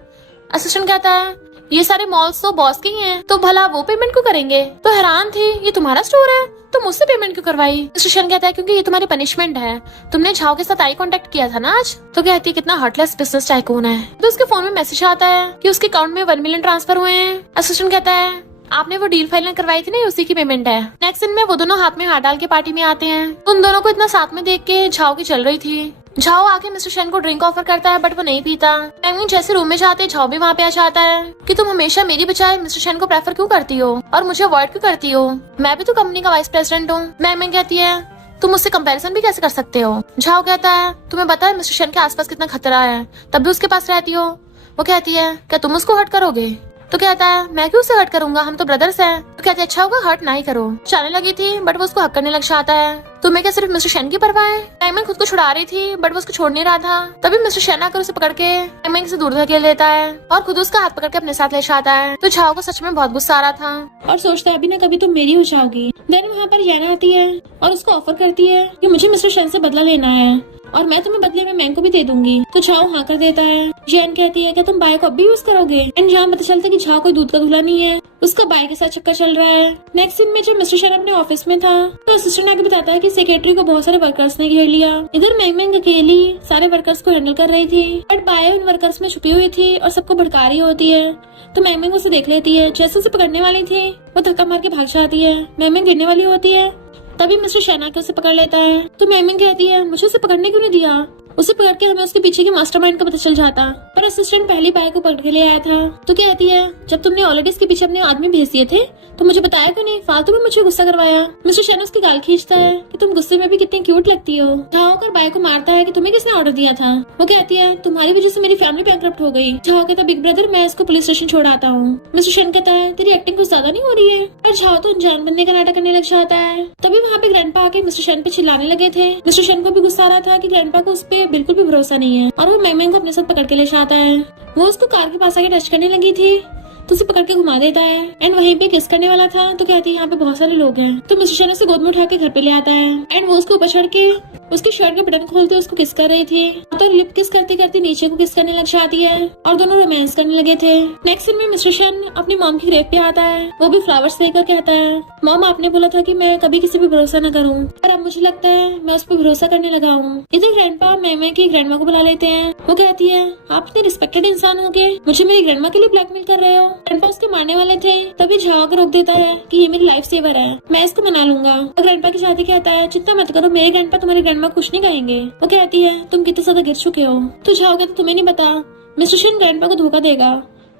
असिस्टेंट कहता है ये सारे मॉल्स तो बॉस के ही हैं, तो भला वो पेमेंट क्यों करेंगे। तो हैरान थी ये तुम्हारा स्टोर है तो मुझसे पेमेंट क्यों करवाई। मिस्टर शन कहता है क्योंकि ये तुम्हारी पनिशमेंट है, तुमने झाओ के साथ आई कांटेक्ट किया था ना आज। तो कहती है कितना हार्टलेस बिजनेस टाइकून है। तो उसके फोन में मैसेज आता है कि उसके अकाउंट में 1 मिलियन ट्रांसफर हुए हैं। असिस्टेंट कहता है आपने वो डील फाइनल करवाई थी ना उसी की पेमेंट है। नेक्स्ट दिन में वो दोनों हाथ में हाथ डाल के पार्टी में आते हैं। उन दोनों को इतना साथ में देख के झाओ की चल रही थी। झाओ आके मिस्टर शन को ड्रिंक ऑफर करता है बट वो नहीं पीता। मैंगमैंग जैसे रूम में जाते झाओ भी वहाँ पे आ जाता है कि तुम हमेशा मेरी बजाय मिस्टर शन को प्रेफर क्यों करती हो और मुझे अवॉइड क्यों करती हो, मैं भी तो कंपनी का वाइस प्रेसिडेंट हूँ। मैंगमैंग कहती है तुम मुझसे कंपैरिजन भी कैसे कर सकते हो। झाओ कहता है तुम्हें पता है मिस्टर शन के आसपास कितना खतरा है तब भी उसके पास रहती हो। वो कहती है क्या तुम उसको हर्ट करोगे। तो कहता है मैं क्यों उसे हर्ट करूंगा, हम तो ब्रदर्स हैं। तो कहते अच्छा होगा हर्ट ना ही करो। जाने लगी थी बट वो उसको हक करने लग जाता है। तुम्हें क्या सिर्फ मिस्टर शन की परवाह है। मैंगमैंग खुद को छुड़ा रही थी बट वो उसको छोड़ नहीं रहा था। तभी मिस्टर शन आकर उसे पकड़ के मैंगमैंग से दूर धकेल लेता है और खुद उसका हाथ पकड़ के अपने साथ ले जाता है। तो झाओ को सच में बहुत गुस्सा आ रहा था और सोचता है अभी ना कभी तुम मेरी हो जाओगी। देन वहाँ पर याना आती है और उसको ऑफर करती है कि मुझे मिस्टर शन से बदला लेना है और मैं तुम्हें बदले में मैंग को भी दे दूंगी। तो झाओ हाँ कर देता है। जैन कहती है कि तुम बाय को अब भी यूज करोगे। एंड यहाँ पता चलता है कि झाओ कोई दूध का धुला नहीं है, उसका बाय के साथ चक्कर चल रहा है। नेक्स्ट सीन में जब मिस्टर शन अपने ऑफिस में था तो असिस्टेंट आके बताता है कि सेक्रेटरी को बहुत सारे वर्कर्स ने घेर लिया। इधर मैंगमैंग अकेली सारे वर्कर्स को हैंडल कर रही थी बट बाय उन वर्कर्स में छुपी हुई थी और सबको भड़का रही होती है। तो मैंगमैंग उसे देख लेती है। जैसे उसे पकड़ने वाली थी वो धक्का मार के भाग जाती है। मैंगमैंग गिरने वाली होती है तभी मिस्टर शन आके उसे पकड़ लेता है। तो मैंगमैंग कहती है मुझे उसे पकड़ने क्यों नहीं दिया। उसे पकड़ के हमें उसके पीछे के मास्टरमाइंड का पता चल जाता, पर असिस्टेंट पहली बार को पकड़ के ले आया था। तो कहती है जब तुमने ऑलरेडी इसके पीछे अपने आदमी भेज दिए थे तो मुझे बताया क्यों नहीं, फालतू में मुझे गुस्सा करवाया। मिस्टर शेन उसकी गाल खींचता है कि तुम गुस्से में भी कितनी क्यूट लगती हो। झाओ कर बाय को मारता है कि तुम्हें किसने ऑर्डर दिया था। वो कहती है तुम्हारी वजह से मेरी फैमिली बैंकरप्ट हो गई। झाओ कहता बिग ब्रदर मैं इसको पुलिस स्टेशन छोड़ आता हूँ। मिस्टर शेन कहता है तेरी एक्टिंग कुछ ज्यादा नहीं हो रही है। और झाओ तो अनजान बनने का नाटक करने लग जाता है। तभी वहाँ पे ग्रैंडपा आके मिस्टर शेन पे चिल्लाने लगे थे। मिस्टर शेन को भी गुस्सा आ रहा था कि ग्रैंडपा को उस पे बिल्कुल भी भरोसा नहीं है और वो मैंग को अपने साथ पकड़ के ले जाता है। वो उसको कार के पास आके टच करने लगी थी तो उसे पकड़ के घुमा देता है एंड वहीं पे किस करने वाला था तो कहती है यहाँ पे बहुत सारे लोग हैं। तो मिस्टर शेन उसे गोद में उठा के घर पे ले आता है एंड वो उसको ऊपर चढ़ के उसकी शर्ट का बटन खोलते उसको किस कर रही थी। तो लिप किस करते करते नीचे को किस करने लग जाती है और दोनों रोमांस करने लगे थे। नेक्स्ट सीन में मिस्टर शेन अपनी मॉम की ग्रेव पे आता है। वो भी फ्लावर्स लेकर कहता है मॉम आपने बोला था कि मैं कभी किसी पे भरोसा न करूं, पर अब मुझे लगता है मैं उस पर भरोसा करने लगा हूँ। इधर ग्रैंडपा मैमे की ग्रैंडमा को बुला लेते हैं। वो कहती है आप इतने रिस्पेक्टेड इंसान हो के मुझे मेरी ग्रैंडमा के लिए ब्लैकमेल कर रहे हो। ग्रैंडपा उसके मारने वाले थे तभी झाओ को रोक देता है कि ये मेरी लाइफ सेवर है, मैं इसको मना लूंगा। और ग्रैंडपा के साथ ही कहता है चिंता मत करो मेरे ग्रैंडपा तुम्हारी ग्रैंडमा कुछ नहीं कहेंगे। वो कहती है तुम कितने ज्यादा गिर चुके हो। तो झाओ कहता तुम्हें नहीं पता मिस्टर शेन ग्रैंडपा को धोखा देगा।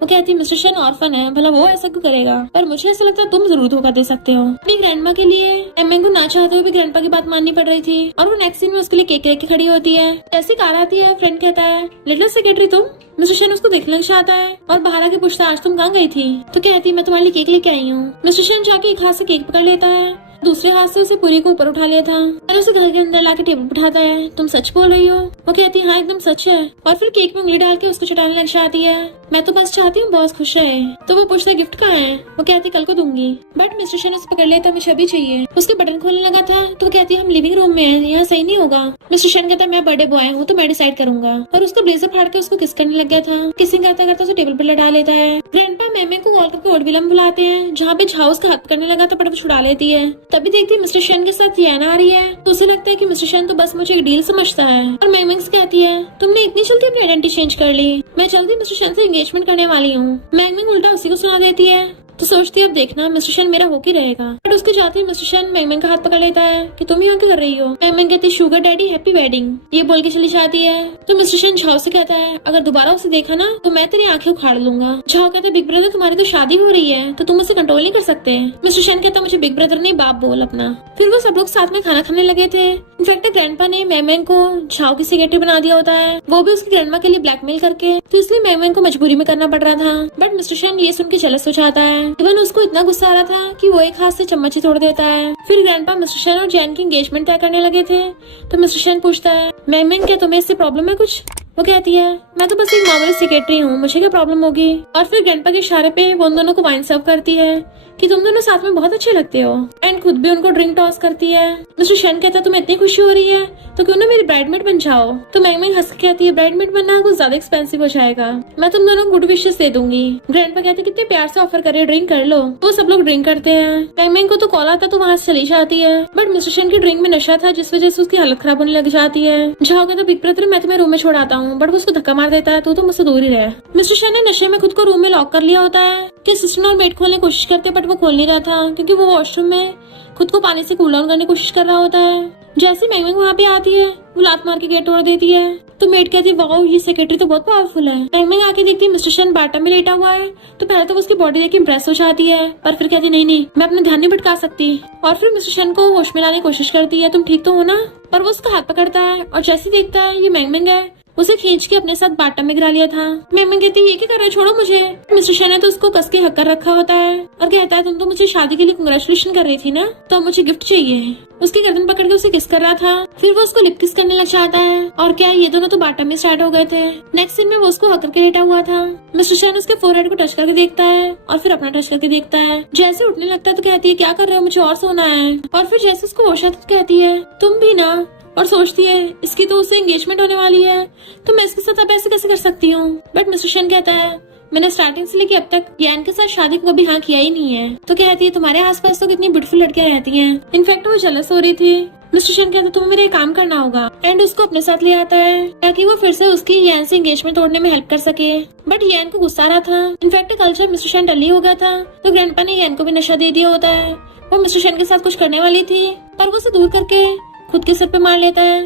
वो कहती है मिस्टर शेन ऑर्फन है, भला वो ऐसा क्यों करेगा, पर मुझे ऐसा लगता है तुम जरूर धोखा दे सकते हो। अपनी ग्रैंडमा के लिए एम्मे को ना चाहते हुए भी ग्रैंडपा की बात माननी पड़ रही थी और वो नेक्स्ट सीन में उसके लिए केक लेके खड़ी होती है। जैसी कार आती है फ्रेंड कहता है लिटिल सेक्रेटरी तुम। मिस्टर शेन उसको देखने लग जाता है और बाहर आके पूछता है आज तुम कहाँ गई थी। तो कहती है मैं तुम्हारे लिए केक लेके आई हूँ। मिस्टर शेन जाके एक हाथ से केक पकड़ लेता है, दूसरे हाथ से उसे पूरी को ऊपर उठा लिया था और उसे घर के अंदर लाके टेबल पर उठाता है। तुम सच बोल रही हो। वो कहती है हाँ एकदम सच है और फिर केक में उंगली डाल के उसको चटाने लग जाती है। मैं तो बस चाहती हूँ बॉस खुश रहे। तो वो पूछता है गिफ्ट कहाँ है। वो कहती कल को दूंगी, बट मिस्टर शेन उसे पकड़ लेता मुझे अभी चाहिए। उसके बटन खोलने लगा था तो वो कहती है हम लिविंग रूम में हैं, यहाँ सही नहीं होगा। मिस्टर शेन कहता है मैं बर्थडे बॉय हूँ तो मैं डिसाइड करूंगा और उसका ब्लेजर फाड़ के उसको किस करने लग गया था। किसिंग करता करता उसे टेबल पर लटा लेता है। ग्रैंडपा मैमे को कॉल करके ओडविलम बुलाते हैं जहाँ पे झाओ उसका हाथ करने लगा था बट वो छुड़ा लेती है। तभी देखती है मिस्टर शेन के साथ याना आ रही है तो उसे लगता है कि मिस्टर शेन तो बस मुझे एक डील समझता है। और मैंगमिंग्स कहती है तुमने इतनी जल्दी अपनी आइडेंटिटी चेंज कर ली, मैं जल्दी मिस्टर शेन से एंगेजमेंट करने वाली हूँ। मैंगमिंग उल्टा उसी को सुना देती है तो सोचती है अब देखना मिस्टर शेन मेरा होके रहेगा। बट उसके जाते ही मिस्टर शेन मैंगमिंग का हाथ पकड़ लेता है कि तुम यहाँ क्या कर रही हो। मैंगमिंग कहती है शुगर डैडी हैप्पी वेडिंग, ये बोल के चली जाती है। तो मिस्टर शेन झाओ से कहता है अगर दोबारा उसे देखा ना तो मैं तेरी आंखें उखाड़ लूंगा। झाओ कहता है बिग ब्रदर तुम्हारी तो शादी हो रही है तो तुम उसे कंट्रोल नहीं कर सकते। मिस्टर शेन कहता है मुझे बिग ब्रदर नहीं बाप बोल अपना। फिर वो सब लोग साथ में खाना खाने लगे थे। इनफैक्ट ग्रैंडपा ने मैंगमिंग को झाओ की सेक्रेटरी बना दिया होता है, वो भी उसकी ग्रैंडमा के लिए ब्लैकमेल करके, तो इसलिए मैंगमिंग को मजबूरी में करना पड़ रहा था। बट मिस्टर शेन ये सुन के जेलस हो जाता है। इवन उसको इतना गुस्सा आ रहा था कि वो एक हाथ से चम्मच ही तोड़ देता है। फिर ग्रैंडपा मिस्टर शेन और जैन की एंगेजमेंट तय करने लगे थे तो मिस्टर शेन पूछता है मैंगमिंग क्या तुम्हें इससे प्रॉब्लम है कुछ। वो कहती है मैं तो बस एक मामूली सेक्रेटरी हूँ, मुझे क्या प्रॉब्लम होगी। और फिर ग्रैंडपा के इशारे पे वो उन दोनों को वाइन सर्व करती है कि तुम दोनों साथ में बहुत अच्छे लगते हो एंड खुद भी उनको ड्रिंक टॉस करती है। मिस्टर शेन कहता है तुम्हें इतनी खुशी हो रही है तो क्यों ना मेरी ब्राइडमेड बन जाओ। तो मैंगमिंग हंस के कहती है ब्राइडमेड बनना कुछ ज्यादा एक्सपेंसिव हो जाएगा, मैं तुम दोनों को गुड विशेस दे दूंगी। ग्रैंडपा कहती है कितने प्यार से ऑफर करे ड्रिंक कर लो। वो सब लोग ड्रिंक करते हैं। मैंगमिंग को तो कॉल आता तो वहाँ से चली जाती है बट मिस्टर शेन की ड्रिंक में नशा था जिस वजह से उसकी हालत खराब होने लग जाती है। झाओ कहता बिग ब्रदर मैं तुम्हें रूम में छोड़ आता हूँ, बट वो उसको धक्का मार देता है तो मुझसे दूर ही रहे। मिस्टर शेन ने नशे में खुद को रूम में लॉक कर लिया होता है कि असिस्टेंट और मेड खोलने की कोशिश करते बट वो खोल नहीं रहा था क्योंकि वो वॉशरूम में खुद को पानी से कूल डाउन करने की कोशिश कर रहा होता है। जैसे मैंगमिंग वहाँ पे आती है वो लात मार के गेट तोड़ देती है तो मेड कहती है वाओ ये सेक्रेटरी तो बहुत पावरफुल है। मैंगमिंग आके देखती है मिस्टर शेन बाटा में लेटा हुआ है तो पहले तो वो उसकी बॉडी देख के इम्प्रेस हो जाती है पर फिर कहती नहीं मैं अपना ध्यान नहीं भटका सकती। और फिर मिस्टर शेन को होश में लाने की कोशिश करती है तुम ठीक तो हो ना, पर वो उसका हाथ पकड़ता है और जैसे देखता है ये मैंगमिंग है उसे खींच के अपने साथ बाटा में गिरा लिया था। मैंगमिंग कहती है ये क्या कर रहे हैं, छोड़ो मुझे। मिस्टर शेन ने तो उसको कस के हक कर रखा होता है और कहता है तुम तो मुझे शादी के लिए कंग्रेचुलेशन कर रही थी ना तो मुझे गिफ्ट चाहिए। उसकी गर्दन पकड़ के उसे किस कर रहा था, फिर वो उसको लिप किस करने लग जाता है और क्या ये दोनों तो बाटा में स्टार्ट हो गए थे। नेक्स्ट सीन में वो उसको हक करके लेटा हुआ था। मिस्टर शेन उसके फोरहेड को टच करके देखता है और फिर अपना टच करके देखता है। जैसे उठने लगता है तो कहती है क्या कर रहे हो, मुझे और सोना है। और फिर जैसे उसको होश आता तो कहती है तुम भी ना, और सोचती है इसकी तो उससे एंगेजमेंट होने वाली है तो मैं इसके साथ अब ऐसे कैसे कर सकती हूँ। बट मिस्टर शेन कहता है मैंने स्टार्टिंग से लेके अब तक यान के साथ शादी को कभी हाँ किया ही नहीं है। तो कहती है तुम्हारे आसपास तो कितनी ब्यूटीफुल लड़कियां रहती हैं। इनफैक्ट वो जेलस हो रही थी। मिस्टर शेन कहता है तुम्हें मेरा काम करना होगा एंड उसको अपने साथ ले आता है ताकि वो फिर से उसकी यान से एंगेजमेंट तोड़ने में हेल्प कर सके। बट यान को गुस्सा आ रहा था। इनफैक्ट कल जब मिस्टर शेन डली हो गया था तो ग्रैंडपा ने यान को भी नशा दे दिया होता है। वो मिस्टर शेन के साथ कुछ करने वाली थी पर वो उसे दूर करके खुद के सर पे मार लेता है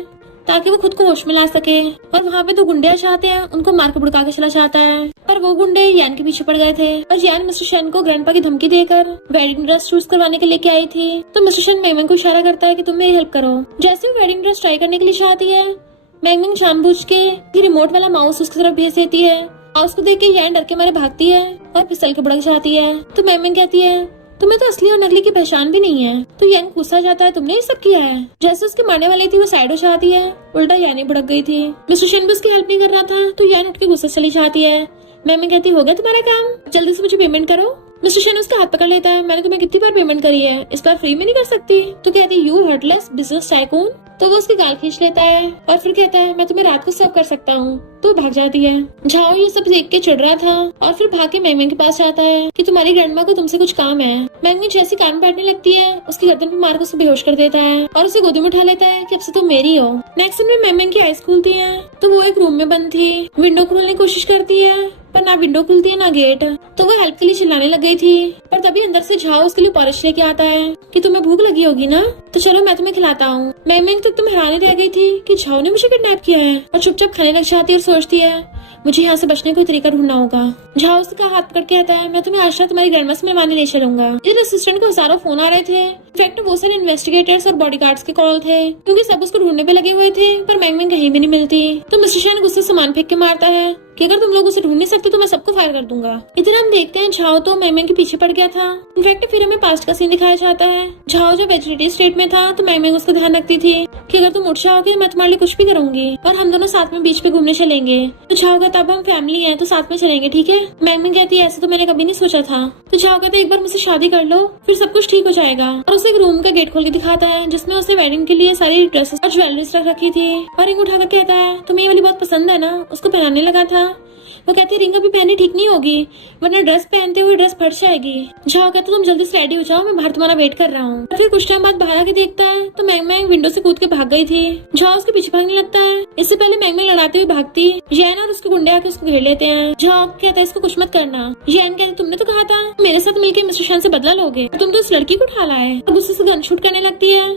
ताकि वो खुद को होश में ला सके। और वहाँ पे 2 गुंडे आ जाते हैं, उनको मार के भुड़का के चला जाता है। पर वो गुंडे यान के पीछे पड़ गए थे और यान मिस्टर शन को ग्रैंडपा की धमकी देकर वेडिंग ड्रेस चूज करवाने के लेके आई थी। तो मिस्टर शन मैंगमैंग को इशारा करता है कि तुम मेरी हेल्प करो। जैसे वो वेडिंग ड्रेस ट्राई करने के लिए चाहती है, मैंगमैंग जानबूझ के रिमोट वाला माउस उसकी तरफ भेज देती है। माउस को देख के यान डर के मारे भागती है और फिसल के भड़क जाती है। तो मैंगमैंग कहती है तुम्हें तो असली और नकली की पहचान भी नहीं है। तो यान गुस्सा जाता है, तुमने ये सब किया है। जैसे उसके मारने वाली थी वो साइड हो जाती है, उल्टा यान ही भड़क गई थी। मिस्टर शन भी उसकी हेल्प नहीं कर रहा था, तो यान उठ के गुस्सा चली जाती है। मैंगमैंग कहती हो गया तुम्हारा काम, जल्दी से मुझे पेमेंट करो। मिस्टर शन उसका हाथ पकड़ लेता है, मैंने तुम्हें कितनी बार पेमेंट करी है, इस बार फ्री में नहीं कर सकती। तो कहती यू हार्टलेस बिजनेस टाइकून। तो वो उसकी गाल खींच लेता है और फिर कहता है मैं तुम्हें रात को सर्व कर सकता हूँ। तो भाग जाती है। झाओ ये सब देख के चिढ़ रहा था और फिर भाग के मैंगमैंग के पास जाता है कि तुम्हारी ग्रैंडमा को तुमसे कुछ काम है। मैंगमैंग जैसी काम बैठने लगती है, उसकी गर्दन पे मार के उसे बेहोश कर देता है और उसे गोदी में उठा लेता है कि अब से तुम मेरी हो। नेक्स्ट सीन में मैंगमैंग की आईज खुलती है, तो वो एक रूम में बंद थी। विंडो खोलने की कोशिश करती है पर ना विंडो खुलती है ना गेट। तो वो हेल्प के लिए चिल्लाने लग गई थी, पर तभी अंदर से झाओ उसके लिए पॉरिश लेके आता है कि तुम्हें भूख लगी होगी ना, तो चलो मैं तुम्हें खिलाता हूँ। मैंगमैंग तो तुम हैरानी रह गई थी कि झाओ ने मुझे किडनैप किया है और चुपचाप खाने लग जाती है और सोचती है मुझे यहाँ से बचने का कोई तरीका ढूंढना होगा। झाओ उसका हाथ पकड़ के कहता है मैं तुम्हें आज रात तुम्हारी ग्रैंडमा से मिलवाने ले चलूंगा। इधर असिस्टेंट को हजारों फोन आ रहे थे। इनफैक्ट वो सारे इन्वेस्टिगेटर्स और बॉडीगार्ड्स के कॉल थे, क्योंकि सब उसको ढूंढने पे लगे हुए थे, पर मैंगमैंग कहीं भी नहीं मिलती। तो मिस्टर शन गुस्से से सामान फेंक के मारता है कि अगर तुम लोग उसे ढूंढ नहीं सकते तो मैं सबको फायर कर दूंगा। इधर हम देखते हैं झाओ तो मैंगमैंग के पीछे पड़ गया था। इनफैक्ट फिर हमें पास्ट का सीन दिखाया जाता है। झाओ जब वेजिटेटिव स्टेट में था तो मैंगमैंग उसका ध्यान रखती थी कि अगर तुम उठ जाओगे मैं तुम्हारे लिए कुछ भी करूंगी और हम दोनों साथ में बीच पे घूमने चलेंगे। तो झाओ कहता अब हम फैमिली है तो साथ में चलेंगे, ठीक है। मैंगमैंग कहती है ऐसे तो मैंने कभी नहीं सोचा था। तो झाओ कहता है एक बार मुझसे शादी कर लो फिर सब कुछ ठीक हो जाएगा। और उसे एक रूम का गेट खोल के दिखाता है जिसमें उसे वेडिंग के लिए सारी ड्रेसेस और ज्वेलरीज रख रखी थी। और रिंग उठाकर कहता है तुम्हें ये वाली बहुत पसंद है ना, उसको पहनाने लगा था। वो कहती है रिंग अभी पहननी ठीक नहीं होगी वरना ड्रेस पहनते हुए ड्रेस फट जाएगी। झाओ कहता तुम जल्दी से रेडी हो जाओ, मैं बाहर तुम्हारा वेट कर रहा हूँ। फिर कुछ टाइम बाद बाहर आके देखता है तो मैंगमैंग विंडो से कूद के भाग गई थी। झाओ उसके पीछे भागने लगता है। इससे पहले मैंगमैंग लड़ाते हुए भागती, जैन और उसके गुंडे आके उसको घेर लेते हैं। झाओ कहता है इसको कुछ मत करना। जैन कहते तुमने तो कहा था मेरे साथ मिलकर मिस्टर शन से बदला लोगे, तुम तो इस लड़की को उठा लाए। अब गुस्से से गन शूट करने लगती है,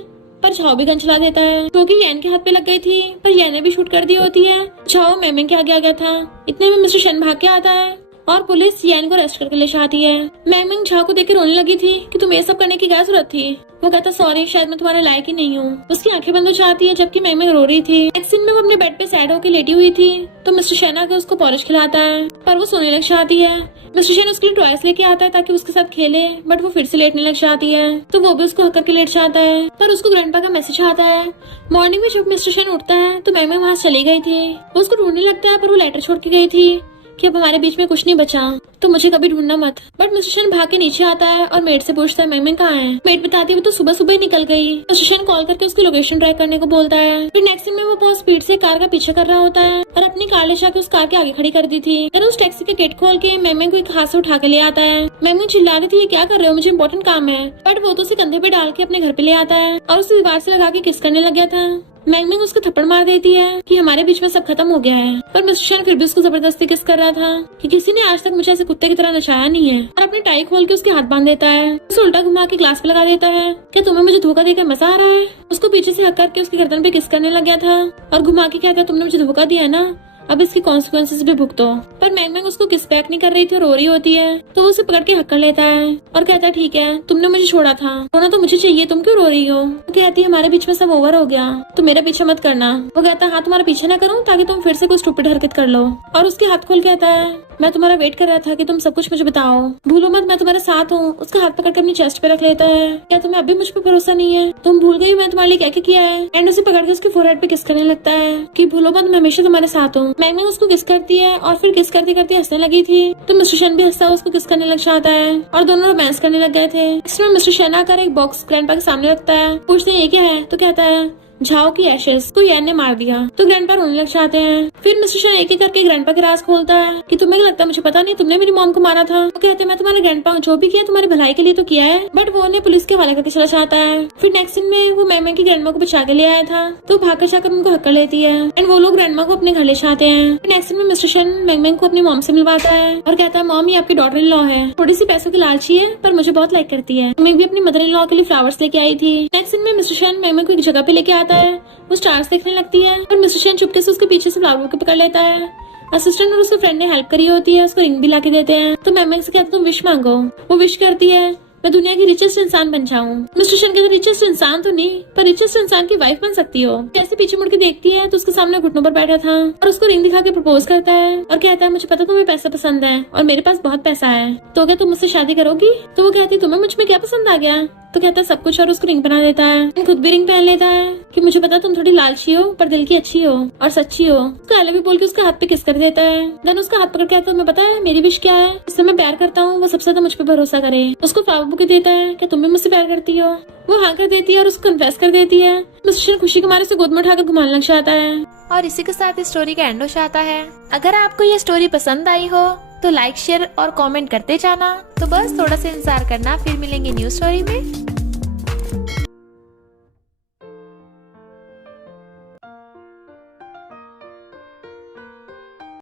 पर झाओ भी गन चला देता है क्योंकि यान के हाथ पे लग गई थी, पर यान ने भी शूट कर दी होती है। झाओ मैंगमैंग के आगे आ गया था। इतने में मिस्टर शन भाग के आता है और पुलिस यान को अरेस्ट करके ले जाती है। मैंगमैंग झाओ को देख के रोने लगी थी कि तुम्हें ये सब करने की क्या जरूरत थी। वो कहता सॉरी शायद मैं तुम्हारे लायक ही नहीं हूँ। उसकी आंखें बंद हो जाती है जबकि मैंगमैंग रो रही थी। नेक्स्ट सीन में वो अपने बेड पे सैड होकर लेटी हुई थी तो मिस्टर शन आके उसको पॉलिश खिलाता है, पर वो सोने लग जाती है। मिस्टर शन उसके लिए टॉयज लेके आता है ताकि उसके साथ खेले, बट वो फिर से लेटने लग जाती है तो वो भी उसको हक करके लेट जाता है। पर उसको ग्रैंडपा का मैसेज आता है। मॉर्निंग में जब मिस्टर शन उठता है तो मैंगमैंग वहाँ चली गई थी। वो उसको ढूंढने लगता है पर वो लेटर छोड़ के गई थी कि अब हमारे बीच में कुछ नहीं बचा तो मुझे कभी ढूंढना मत। बट मिस्टर शन भाग के नीचे आता है और मेड से पूछता है मैंगमैंग कहाँ है। मेड बताती है वो तो सुबह सुबह ही निकल गई। मिस्टर शन कॉल करके उसकी लोकेशन ट्रैक करने को बोलता है। फिर नेक्स्ट सीन में वो बहुत स्पीड से कार का पीछे कर रहा होता है और अपनी कार ले जाके उस कार के आगे खड़ी कर दी थी। फिर उस टैक्सी का गेट खोल के मैंगमैंग को एक हाथ से उठा के ले आता है। मैंगमैंग चिल्ला रही थी ये क्या कर रहे हो, मुझे इंपॉर्टेंट काम है। बट वो तो उसे कंधे पे डाल के अपने घर पे ले आता है और उसे दीवार से लगा के किस करने लग गया था। मैंगमैंग उसको थप्पड़ मार देती है कि हमारे बीच में सब खत्म हो गया है, पर मिस्टर शन फिर भी उसको जबरदस्ती किस कर रहा था कि किसी ने आज तक मुझे ऐसे कुत्ते की तरह नचाया नहीं है। और अपनी टाई खोल के उसके हाथ बांध देता है, उसे उल्टा घुमा के ग्लास पे लगा देता है। क्या तुम्हें मुझे धोखा देकर मजा आ रहा है। उसको पीछे से हक करके उसकी गर्दन पे किस करने लग गया था और घुमा के कहता तुमने मुझे धोखा दिया ना, अब इसकी कॉन्सिक्वेंसेस भी भुगतो। पर मैंगमैंग उसको किस बैक नहीं कर रही थी और रो रही होती है तो वो उसे पकड़ के हक कर लेता है और कहता है ठीक है तुमने मुझे छोड़ा था, रोना तो मुझे चाहिए, तुम क्यों रो रही हो। वो कहती है हमारे बीच में सब ओवर हो गया तो मेरा पीछे मत करना। वो कहता है हाँ तुम्हारा पीछे ना करूँ ताकि तुम फिर से कोई स्टूपिड हरकत कर लो। और उसके हाथ खोल कहता है मैं तुम्हारा वेट कर रहा था कि तुम सब कुछ मुझे बताओ, भूलो मत मैं तुम्हारे साथ हूँ। उसका हाथ पकड़ के अपनी चेस्ट पे रख लेता है। क्या तुम्हें अभी मुझ पर भरोसा नहीं है, तुम भूल गई मैं तुम्हारे लिए क्या क्या किया है। एंड उसे पकड़ के उसके फोरहेड पे किस करने लगता है कि भूलो मत मैं हमेशा तुम्हारे साथ हूँ। मैंगमैंग उसको किस करती है और फिर किस करते करते हंसने लगी थी तो मिस्टर शन भी हंसता उसको किस करने लग जाता है और दोनों रोमांस करने लग गए थे। इसमें मिस्टर शन आकर एक बॉक्स ग्रैंडपा के सामने रखता है, पूछते हैं ये क्या है तो कहता है झाओ की एशेस को यान ने मार दिया। तो ग्रैंडपा रोने लग जाते हैं। फिर मिस्टर शन एक एक करके ग्रैंडपा के राज खोलता है कि तुम्हें क्या लगता है मुझे पता नहीं तुमने मेरी मॉम को मारा था। वो कहते हैं मैं तुम्हारे ग्रैंडपा हूँ, जो भी किया तुम्हारी भलाई के लिए तो किया है। बट वो उन्हें पुलिस के हवाले करके चला जाता है। फिर नेक्स्ट सीन में वो मैंगमैंग की ग्रैंडमा को बचा के ले आया था तो भागकर जाकर उनको हक कर लेती है एंड वो लोग ग्रैंडमा को अपने घर ले जाते हैं। नेक्स्ट सीन में मिस्टर शन मैंगमैंग को अपनी मॉम से मिलवाता है और कहता है मॉम ये आपकी डॉटर इन लॉ है, थोड़ी सी पैसों की लालची है पर मुझे बहुत लाइक करती है। मैंगमैंग भी अपनी मदर इन लॉ के लिए फ्लावर्स लेके आई थी। नेक्स्ट सीन में मिस्टर शन मैंगमैंग को एक जगह पे लेके आता जाता है। वो स्टार्स देखने लगती है और मिस्टर चेन चुपके से उसके पीछे से फ्लावर बुके पकड़ लेता है। असिस्टेंट और उसके फ्रेंड ने हेल्प करी होती है, उसको रिंग भी लाके देते हैं। तो मैम से कहते तुम विश मांगो। वो विश करती है मैं दुनिया की रिचेस्ट इंसान बन जाऊं। मिस्टर शन कहते रिचेस्ट इंसान तो नहीं पर रिचेस्ट इंसान की वाइफ बन सकती हो। जैसे पीछे मुड़ के देखती है तो उसके सामने घुटनों पर बैठा था और उसको रिंग दिखा के प्रपोज करता है और कहता है मुझे पता तुम्हें पैसा पसंद है और मेरे पास बहुत पैसा है, तो क्या तुम मुझसे शादी करोगी? तो वो कहती तुम्हें मुझ में क्या पसंद आ गया? तो कहता है सब कुछ और उसको रिंग बना देता है। खुद भी रिंग पहन लेता है कि मुझे पता तुम थोड़ी लालची हो पर दिल की अच्छी हो और सच्ची हो। उसको आई लव यू बोल के उसके हाथ पे किस कर देता है। देन उसका हाथ पकड़ के आता है तुम्हें पता है मेरी विश क्या है? जिससे मैं प्यार करता हूँ वो सबसे ज्यादा मुझ पे भरोसा करे। उसको फ्लावर बुके देता है कि तुम भी मुझसे प्यार करती हो। वो हाँ कर देती है और उसको कन्फेस कर देती है। मिस्टर खुशी के मारे से गोद में उठाकर घुमाने लग जाता है। और इसी के साथ इस स्टोरी का एंड हो जाता है। अगर आपको ये स्टोरी पसंद आई हो तो लाइक शेयर और कमेंट करते जाना। तो बस थोड़ा सा इंतजार करना, फिर मिलेंगे न्यू स्टोरी में।